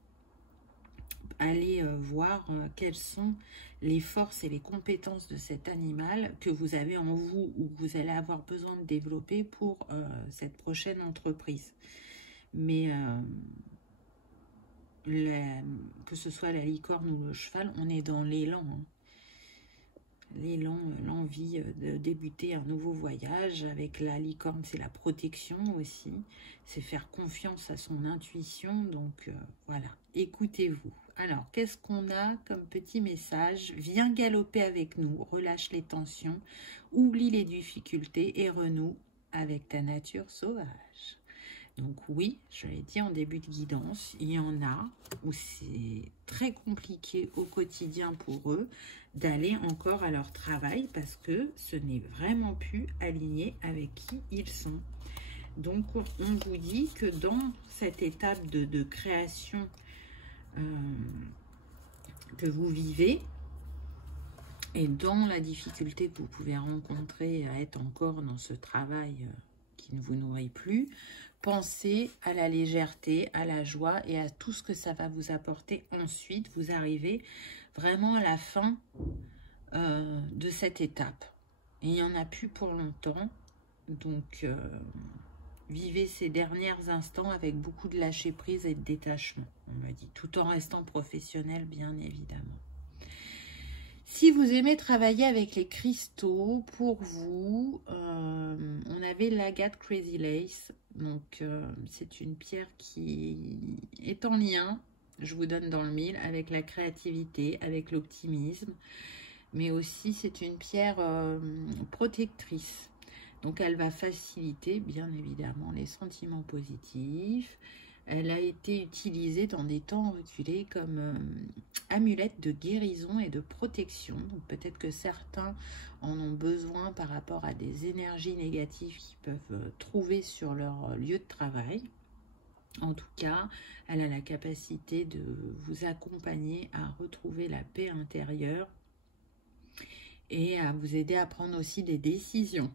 allez voir quelles sont les forces et les compétences de cet animal que vous avez en vous ou que vous allez avoir besoin de développer pour cette prochaine entreprise. Mais que ce soit la licorne ou le cheval, on est dans l'élan. Hein. L'élan, l'envie de débuter un nouveau voyage. Avec la licorne, c'est la protection aussi. C'est faire confiance à son intuition. Donc voilà, écoutez-vous. Alors, qu'est-ce qu'on a comme petit message? Viens galoper avec nous, relâche les tensions, oublie les difficultés et renoue avec ta nature sauvage. Donc oui, je l'ai dit en début de guidance, il y en a où c'est très compliqué au quotidien pour eux d'aller encore à leur travail parce que ce n'est vraiment plus aligné avec qui ils sont. Donc on vous dit que dans cette étape de création que vous vivez et dans la difficulté que vous pouvez rencontrer à être encore dans ce travail qui ne vous nourrit plus, pensez à la légèreté, à la joie et à tout ce que ça va vous apporter ensuite. Vous arrivez vraiment à la fin de cette étape. Et il n'y en a plus pour longtemps. Donc, vivez ces derniers instants avec beaucoup de lâcher prise et de détachement, on me dit, tout en restant professionnel, bien évidemment. Si vous aimez travailler avec les cristaux, pour vous, on avait l'agate Crazy Lace. Donc, c'est une pierre qui est en lien, je vous donne dans le mille, avec la créativité, avec l'optimisme. Mais aussi, c'est une pierre protectrice. Donc, elle va faciliter, bien évidemment, les sentiments positifs. Elle a été utilisée dans des temps reculés comme amulette de guérison et de protection. Donc peut-être que certains en ont besoin par rapport à des énergies négatives qu'ils peuvent trouver sur leur lieu de travail. En tout cas, elle a la capacité de vous accompagner à retrouver la paix intérieure et à vous aider à prendre aussi des décisions.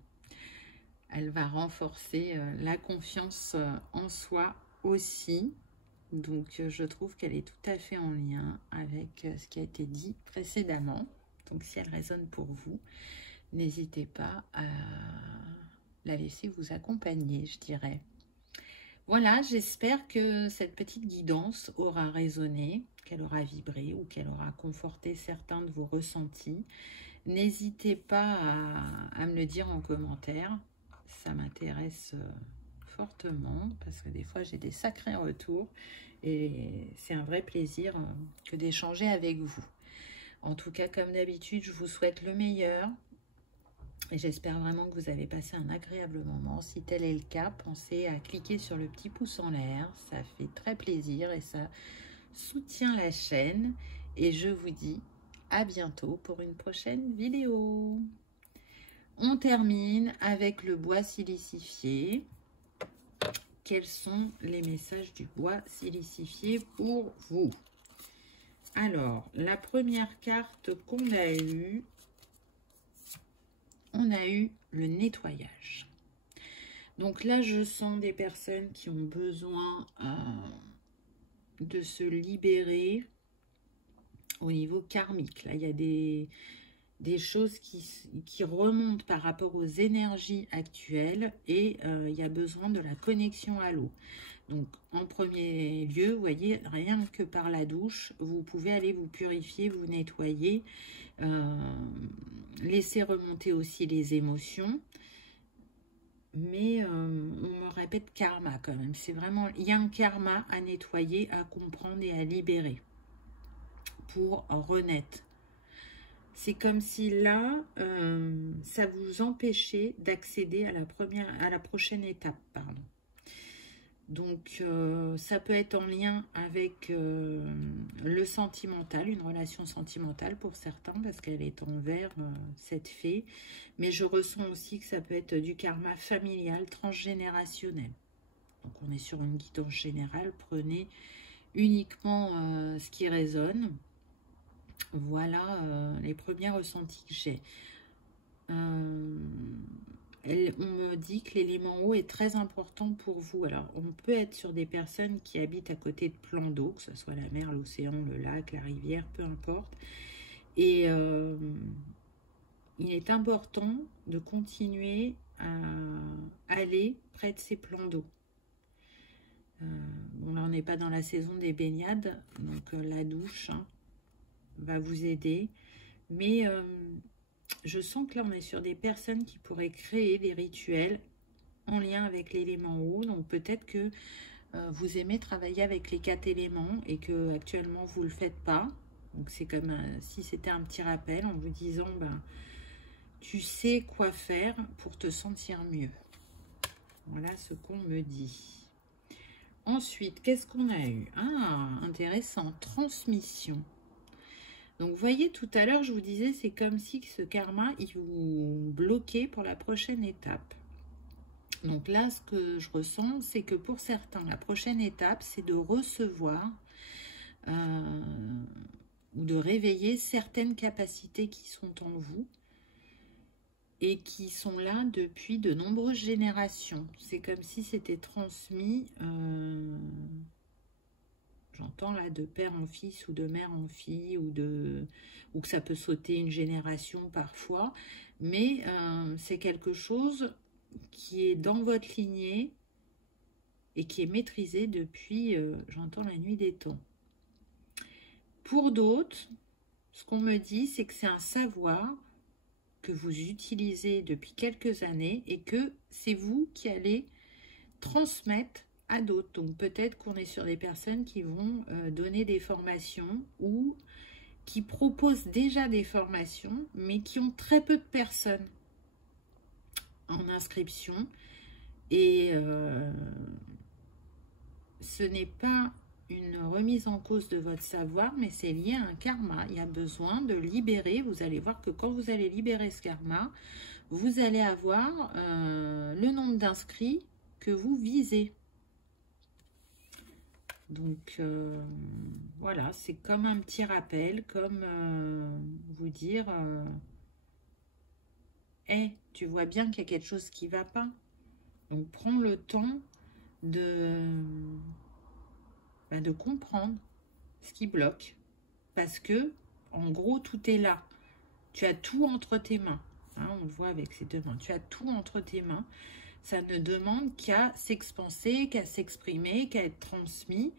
Elle va renforcer la confiance en soi aussi. Donc, je trouve qu'elle est tout à fait en lien avec ce qui a été dit précédemment. Donc, si elle résonne pour vous, n'hésitez pas à la laisser vous accompagner, je dirais. Voilà, j'espère que cette petite guidance aura résonné, qu'elle aura vibré ou qu'elle aura conforté certains de vos ressentis. N'hésitez pas à me le dire en commentaire. Ça m'intéresse fortement parce que des fois, j'ai des sacrés retours. Et c'est un vrai plaisir que d'échanger avec vous. En tout cas, comme d'habitude, je vous souhaite le meilleur. Et j'espère vraiment que vous avez passé un agréable moment. Si tel est le cas, pensez à cliquer sur le petit pouce en l'air. Ça fait très plaisir et ça soutient la chaîne. Et je vous dis à bientôt pour une prochaine vidéo. On termine avec le bois silicifié. Quels sont les messages du bois silicifié pour vous? Alors, la première carte qu'on a eue, on a eu le nettoyage. Donc là, je sens des personnes qui ont besoin de se libérer au niveau karmique. Là, il y a des choses qui remontent par rapport aux énergies actuelles et il y a besoin de la connexion à l'eau. Donc, en premier lieu, vous voyez, rien que par la douche, vous pouvez aller vous purifier, vous nettoyer, laisser remonter aussi les émotions. Mais on me répète karma quand même. C'est vraiment, il y a un karma à nettoyer, à comprendre et à libérer pour renaître. C'est comme si là, ça vous empêchait d'accéder à la prochaine étape, pardon. Donc, ça peut être en lien avec le sentimental, une relation sentimentale pour certains, parce qu'elle est envers cette fée. Mais je ressens aussi que ça peut être du karma familial, transgénérationnel. Donc, on est sur une guidance générale. Prenez uniquement ce qui résonne. Voilà les premiers ressentis que j'ai. On me dit que l'élément eau est très important pour vous. Alors, on peut être sur des personnes qui habitent à côté de plans d'eau, que ce soit la mer, l'océan, le lac, la rivière, peu importe. Et il est important de continuer à aller près de ces plans d'eau. Bon, là, on n'est pas dans la saison des baignades, donc la douche va vous aider. Mais je sens que là, on est sur des personnes qui pourraient créer des rituels en lien avec l'élément eau. Donc, peut-être que vous aimez travailler avec les 4 éléments et que actuellement vous ne le faites pas. Donc, c'est comme si c'était un petit rappel en vous disant, ben, tu sais quoi faire pour te sentir mieux. Voilà ce qu'on me dit. Ensuite, qu'est-ce qu'on a eu? Ah, intéressant, transmission. Donc, vous voyez, tout à l'heure, je vous disais, c'est comme si ce karma, il vous bloquait pour la prochaine étape. Donc là, ce que je ressens, c'est que pour certains, la prochaine étape, c'est de recevoir ou de réveiller certaines capacités qui sont en vous et qui sont là depuis de nombreuses générations. C'est comme si c'était transmis... J'entends là de père en fils ou de mère en fille ou que ça peut sauter une génération parfois. Mais c'est quelque chose qui est dans votre lignée et qui est maîtrisé depuis, j'entends, la nuit des temps. Pour d'autres, ce qu'on me dit, c'est que c'est un savoir que vous utilisez depuis quelques années et que c'est vous qui allez transmettre à d'autres. Donc peut-être qu'on est sur des personnes qui vont donner des formations ou qui proposent déjà des formations, mais qui ont très peu de personnes en inscription. Et ce n'est pas une remise en cause de votre savoir, mais c'est lié à un karma. Il y a besoin de libérer. Vous allez voir que quand vous allez libérer ce karma, vous allez avoir le nombre d'inscrits que vous visez. Donc, voilà, c'est comme un petit rappel, comme vous dire, hey, tu vois bien qu'il y a quelque chose qui ne va pas. Donc, prends le temps de comprendre ce qui bloque. Parce que, en gros, tout est là. Tu as tout entre tes mains. Hein, on le voit avec ces deux mains. Tu as tout entre tes mains. Ça ne demande qu'à s'expanser, qu'à s'exprimer, qu'à être transmis.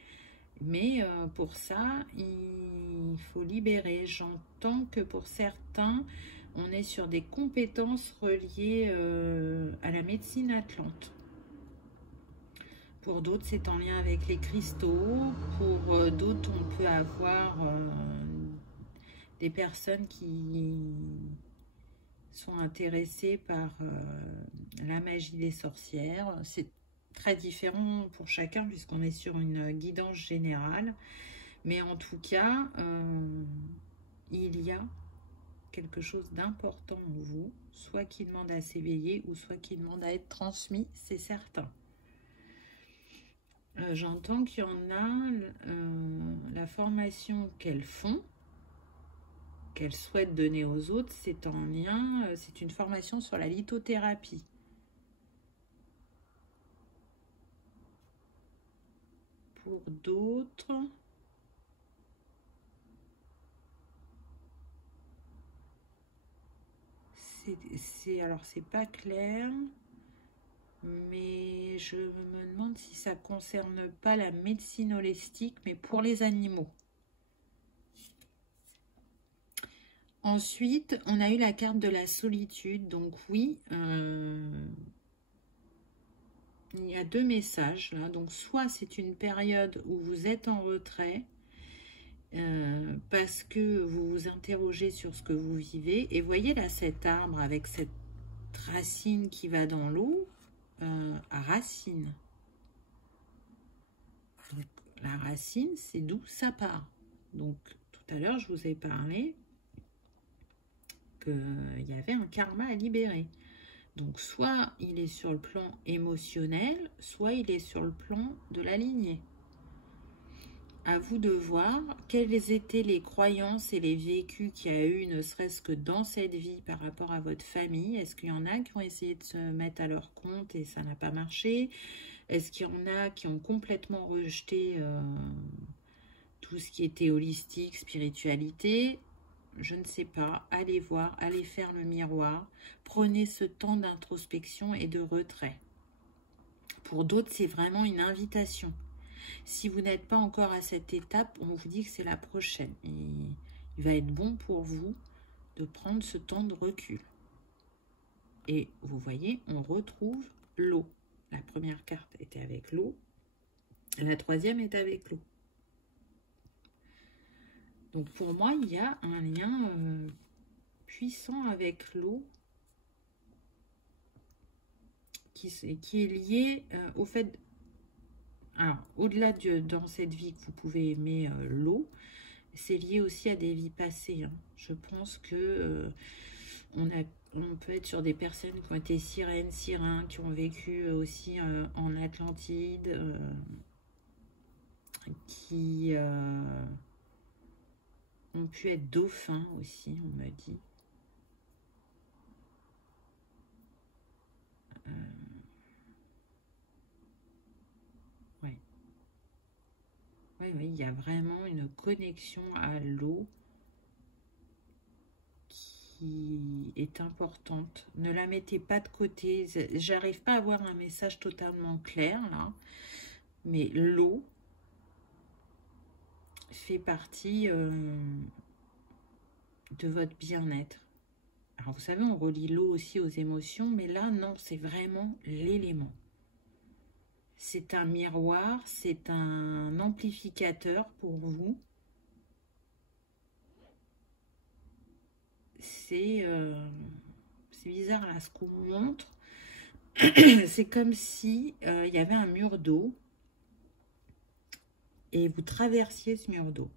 Mais pour ça, il faut libérer. J'entends que pour certains, on est sur des compétences reliées à la médecine atlante. Pour d'autres, c'est en lien avec les cristaux. Pour d'autres, on peut avoir des personnes qui sont intéressées par la magie des sorcières. C'est très différent pour chacun puisqu'on est sur une guidance générale. Mais en tout cas, il y a quelque chose d'important en vous, soit qui demande à s'éveiller ou soit qui demande à être transmis, c'est certain. J'entends qu'il y en a la formation qu'elles font, qu'elles souhaitent donner aux autres, c'est en lien, c'est une formation sur la lithothérapie. Pour d'autres, alors c'est pas clair. Mais je me demande si ça ne concerne pas la médecine holistique, mais pour les animaux. Ensuite, on a eu la carte de la solitude. Donc oui, il y a deux messages là. Donc soit c'est une période où vous êtes en retrait, parce que vous vous interrogez sur ce que vous vivez. Et voyez là cet arbre avec cette racine qui va dans l'eau. À racine. Donc, la racine, c'est d'où ça part. Donc, tout à l'heure, je vous ai parlé qu'il y avait un karma à libérer. Donc, soit il est sur le plan émotionnel, soit il est sur le plan de la lignée. À vous de voir quelles étaient les croyances et les vécus qu'il y a eu, ne serait-ce que dans cette vie par rapport à votre famille. Est-ce qu'il y en a qui ont essayé de se mettre à leur compte et ça n'a pas marché? Est-ce qu'il y en a qui ont complètement rejeté tout ce qui était holistique, spiritualité? Je ne sais pas. Allez voir, allez faire le miroir. Prenez ce temps d'introspection et de retrait. Pour d'autres, c'est vraiment une invitation. Si vous n'êtes pas encore à cette étape, on vous dit que c'est la prochaine. Et il va être bon pour vous de prendre ce temps de recul. Et vous voyez, on retrouve l'eau. La première carte était avec l'eau. La troisième est avec l'eau. Donc pour moi, il y a un lien puissant avec l'eau qui est lié au fait... Alors, au-delà dans cette vie que vous pouvez aimer l'eau, c'est lié aussi à des vies passées. Hein. Je pense que on peut être sur des personnes qui ont été sirènes, sirins, qui ont vécu aussi en Atlantide, qui ont pu être dauphins aussi, on me dit. Oui, il y a vraiment une connexion à l'eau qui est importante. Ne la mettez pas de côté. J'arrive pas à avoir un message totalement clair là, mais l'eau fait partie de votre bien-être. Alors vous savez, on relie l'eau aussi aux émotions, mais là non, c'est vraiment l'élément. C'est un miroir, c'est un amplificateur pour vous. C'est bizarre là, ce qu'on vous montre. C'est comme si il y avait un mur d'eau et vous traversiez ce mur d'eau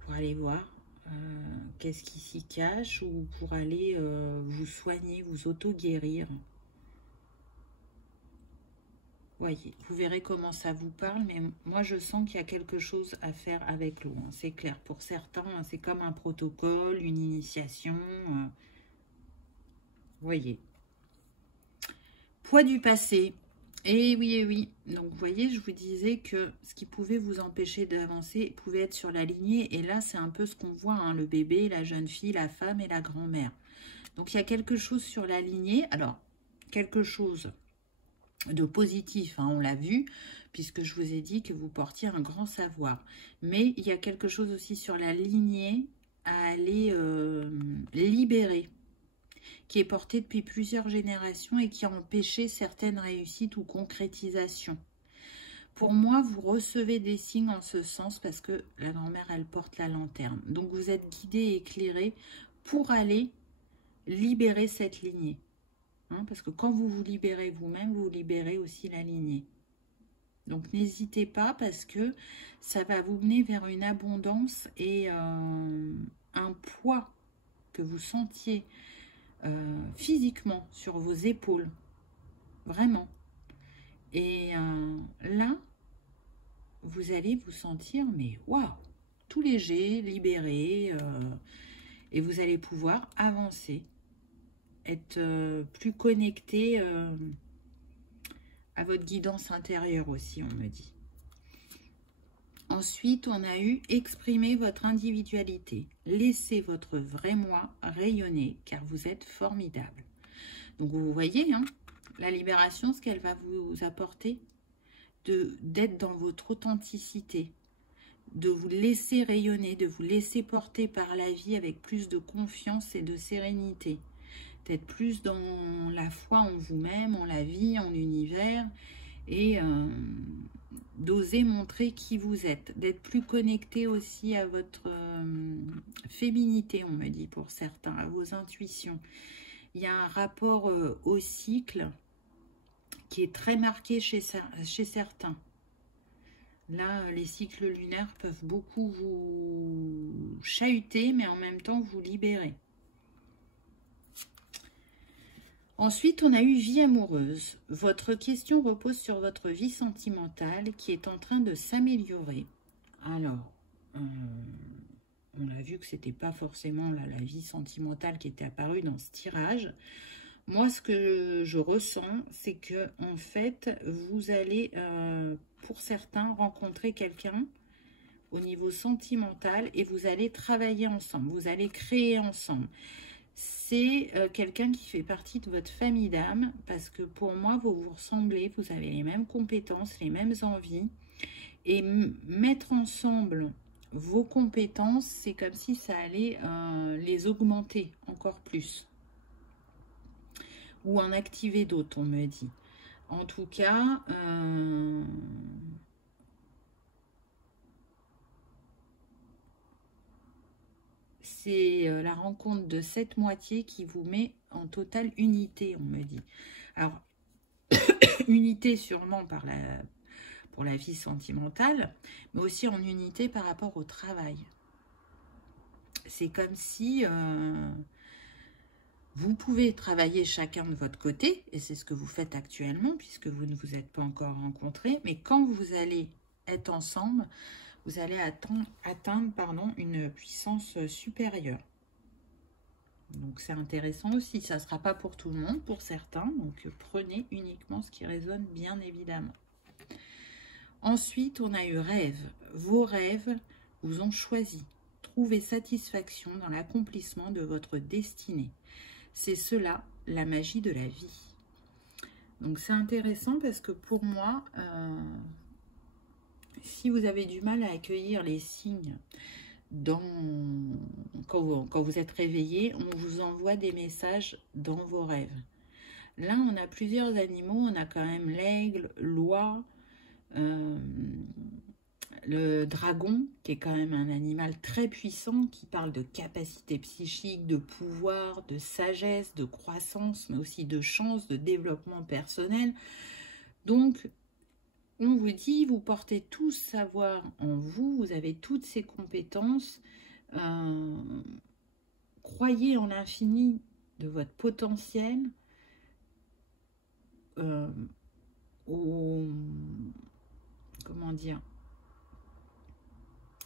pour aller voir qu'est-ce qui s'y cache ou pour aller vous soigner, vous auto-guérir. Voyez, vous verrez comment ça vous parle, mais moi je sens qu'il y a quelque chose à faire avec l'eau. Hein. C'est clair, pour certains, hein, c'est comme un protocole, une initiation. Voyez. Poids du passé. Et oui, et oui. Donc, vous voyez, je vous disais que ce qui pouvait vous empêcher d'avancer pouvait être sur la lignée. Et là, c'est un peu ce qu'on voit, hein, le bébé, la jeune fille, la femme et la grand-mère. Donc, il y a quelque chose sur la lignée. Alors, quelque chose de positif, hein, on l'a vu, puisque je vous ai dit que vous portiez un grand savoir. Mais il y a quelque chose aussi sur la lignée à aller libérer, qui est porté depuis plusieurs générations et qui a empêché certaines réussites ou concrétisations. Pour moi, vous recevez des signes en ce sens parce que la grand-mère, elle porte la lanterne. Donc, vous êtes guidé et éclairé pour aller libérer cette lignée. Hein, parce que quand vous vous libérez vous-même, vous libérez aussi la lignée. Donc, n'hésitez pas parce que ça va vous mener vers une abondance et un poids que vous sentiez physiquement sur vos épaules. Vraiment. Et là, vous allez vous sentir, mais waouh, tout léger, libéré, et vous allez pouvoir avancer, être plus connecté à votre guidance intérieure aussi, on me dit. Ensuite, on a eu exprimer votre individualité. Laissez votre vrai moi rayonner, car vous êtes formidable. Donc, vous voyez, hein, la libération, ce qu'elle va vous apporter, d'être dans votre authenticité, de vous laisser rayonner, de vous laisser porter par la vie avec plus de confiance et de sérénité, d'être plus dans la foi en vous-même, en la vie, en l'univers, et d'oser montrer qui vous êtes, d'être plus connecté aussi à votre féminité, on me dit pour certains, à vos intuitions. Il y a un rapport au cycle qui est très marqué chez certains. Là, les cycles lunaires peuvent beaucoup vous chahuter, mais en même temps vous libérer. Ensuite, on a eu vie amoureuse. Votre question repose sur votre vie sentimentale qui est en train de s'améliorer. Alors, on a vu que ce n'était pas forcément la vie sentimentale qui était apparue dans ce tirage. Moi, ce que je ressens, c'est que en fait, vous allez, pour certains, rencontrer quelqu'un au niveau sentimental et vous allez travailler ensemble, vous allez créer ensemble. C'est quelqu'un qui fait partie de votre famille d'âme parce que pour moi, vous vous ressemblez, vous avez les mêmes compétences, les mêmes envies. Et mettre ensemble vos compétences, c'est comme si ça allait les augmenter encore plus. Ou en activer d'autres, on me dit. En tout cas, c'est la rencontre de cette moitié qui vous met en totale unité, on me dit. Alors, unité sûrement pour la vie sentimentale, mais aussi en unité par rapport au travail. C'est comme si vous pouvez travailler chacun de votre côté, et c'est ce que vous faites actuellement, puisque vous ne vous êtes pas encore rencontrés, mais quand vous allez être ensemble, vous allez atteindre une puissance supérieure. Donc c'est intéressant aussi, ça ne sera pas pour tout le monde, pour certains, donc prenez uniquement ce qui résonne bien évidemment. Ensuite, on a eu rêve. Vos rêves vous ont choisi. Trouvez satisfaction dans l'accomplissement de votre destinée. C'est cela, la magie de la vie. Donc c'est intéressant parce que pour moi, si vous avez du mal à accueillir les signes quand vous êtes réveillé, on vous envoie des messages dans vos rêves. Là, on a plusieurs animaux. On a quand même l'aigle, l'oie, le dragon, qui est quand même un animal très puissant, qui parle de capacité psychique, de pouvoir, de sagesse, de croissance, mais aussi de chance, de développement personnel. Donc, on vous dit, vous portez tout ce savoir en vous, vous avez toutes ces compétences, croyez en l'infini de votre potentiel, comment dire,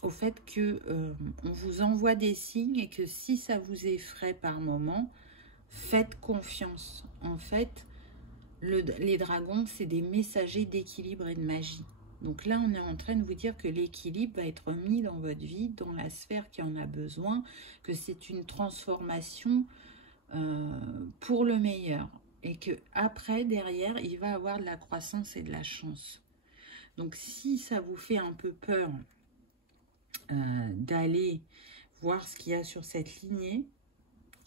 au fait que on vous envoie des signes et que si ça vous effraie par moment, faites confiance. En fait, les dragons, c'est des messagers d'équilibre et de magie. Donc là, on est en train de vous dire que l'équilibre va être mis dans votre vie, dans la sphère qui en a besoin, que c'est une transformation pour le meilleur. Et que après, derrière, il va avoir de la croissance et de la chance. Donc si ça vous fait un peu peur d'aller voir ce qu'il y a sur cette lignée.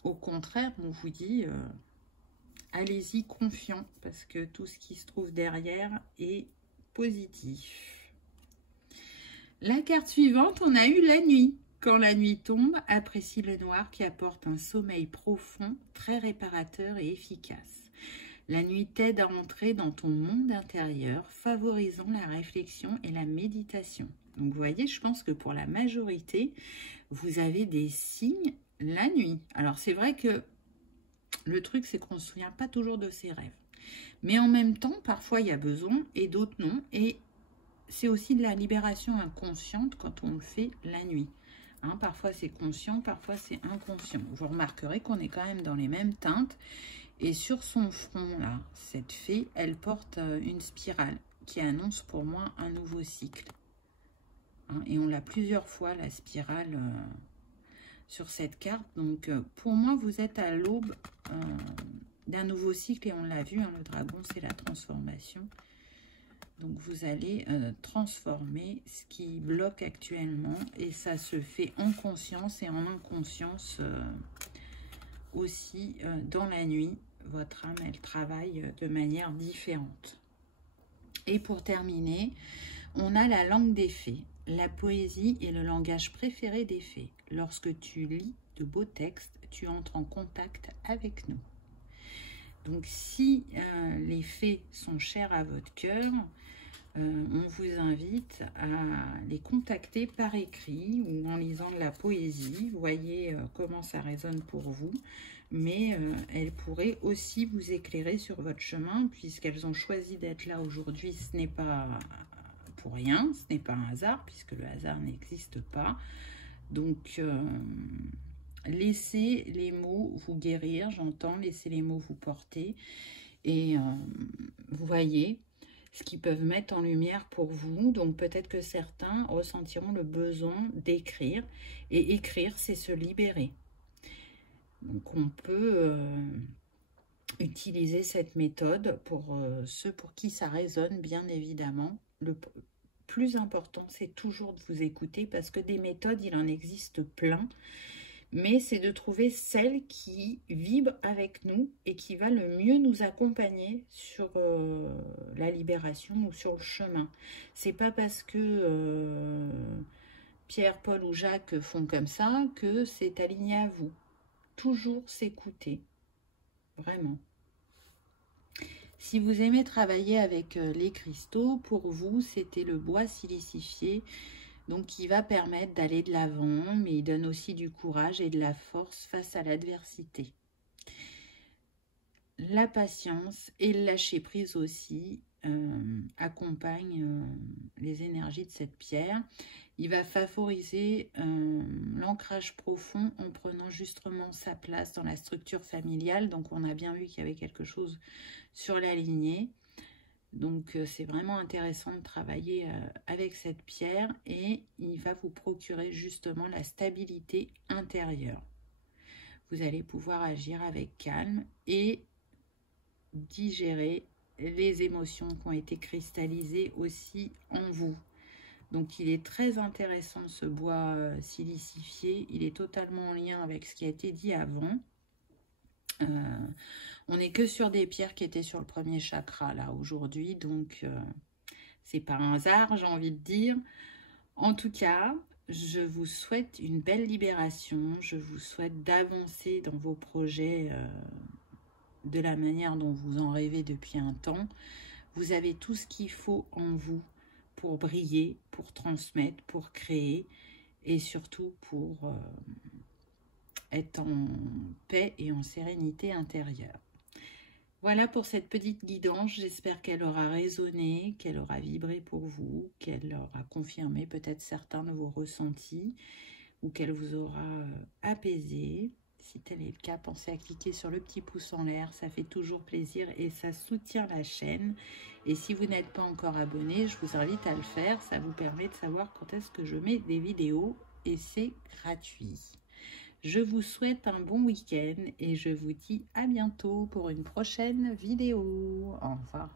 Au contraire, on vous dit, allez-y confiant, parce que tout ce qui se trouve derrière est positif. La carte suivante, on a eu la nuit. Quand la nuit tombe, apprécie le noir qui apporte un sommeil profond, très réparateur et efficace. La nuit t'aide à entrer dans ton monde intérieur, favorisant la réflexion et la méditation. Donc, vous voyez, je pense que pour la majorité, vous avez des signes la nuit. Alors, c'est vrai que le truc, c'est qu'on ne se souvient pas toujours de ses rêves. Mais en même temps, parfois, il y a besoin et d'autres non. Et c'est aussi de la libération inconsciente quand on le fait la nuit. Hein, parfois, c'est conscient, parfois, c'est inconscient. Vous remarquerez qu'on est quand même dans les mêmes teintes. Et sur son front, là, cette fée, elle porte une spirale qui annonce pour moi un nouveau cycle. Hein, et on l'a plusieurs fois, la spirale, sur cette carte. Donc, pour moi, vous êtes à l'aube d'un nouveau cycle. Et on l'a vu, hein, le dragon, c'est la transformation. Donc, vous allez transformer ce qui bloque actuellement. Et ça se fait en conscience et en inconscience aussi dans la nuit. Votre âme, elle travaille de manière différente. Et pour terminer, on a la langue des fées. La poésie est le langage préféré des fées. Lorsque tu lis de beaux textes, tu entres en contact avec nous. Donc, si les fées sont chères à votre cœur, on vous invite à les contacter par écrit ou en lisant de la poésie. Vous voyez comment ça résonne pour vous. Mais elles pourraient aussi vous éclairer sur votre chemin, puisqu'elles ont choisi d'être là aujourd'hui. Ce n'est pas pour rien, ce n'est pas un hasard, puisque le hasard n'existe pas. Donc, laissez les mots vous guérir, j'entends, laissez les mots vous porter. Et vous voyez ce qu'ils peuvent mettre en lumière pour vous. Donc, peut-être que certains ressentiront le besoin d'écrire. Et écrire, c'est se libérer. Donc, on peut utiliser cette méthode pour ceux pour qui ça résonne, bien évidemment. Le plus important, c'est toujours de vous écouter parce que des méthodes, il en existe plein. Mais c'est de trouver celle qui vibre avec nous et qui va le mieux nous accompagner sur la libération ou sur le chemin. C'est pas parce que Pierre, Paul ou Jacques font comme ça que c'est aligné à vous. Toujours s'écouter, vraiment. Si vous aimez travailler avec les cristaux, pour vous, c'était le bois silicifié, donc qui va permettre d'aller de l'avant, mais il donne aussi du courage et de la force face à l'adversité. La patience et le lâcher-prise aussi accompagnent les énergies de cette pierre. Il va favoriser l'ancrage profond en prenant justement sa place dans la structure familiale. Donc, on a bien vu qu'il y avait quelque chose sur la lignée. Donc, c'est vraiment intéressant de travailler avec cette pierre et il va vous procurer justement la stabilité intérieure. Vous allez pouvoir agir avec calme et digérer les émotions qui ont été cristallisées aussi en vous. Donc, il est très intéressant ce bois silicifié. Il est totalement en lien avec ce qui a été dit avant. On n'est que sur des pierres qui étaient sur le premier chakra, là, aujourd'hui. Donc, c'est pas un hasard, j'ai envie de dire. En tout cas, je vous souhaite une belle libération. Je vous souhaite d'avancer dans vos projets de la manière dont vous en rêvez depuis un temps. Vous avez tout ce qu'il faut en vous pour briller, pour transmettre, pour créer et surtout pour être en paix et en sérénité intérieure. Voilà pour cette petite guidance. J'espère qu'elle aura résonné, qu'elle aura vibré pour vous, qu'elle aura confirmé peut-être certains de vos ressentis ou qu'elle vous aura apaisé. Si tel est le cas, pensez à cliquer sur le petit pouce en l'air, ça fait toujours plaisir et ça soutient la chaîne. Et si vous n'êtes pas encore abonné, je vous invite à le faire, ça vous permet de savoir quand est-ce que je mets des vidéos et c'est gratuit. Je vous souhaite un bon week-end et je vous dis à bientôt pour une prochaine vidéo. Au revoir.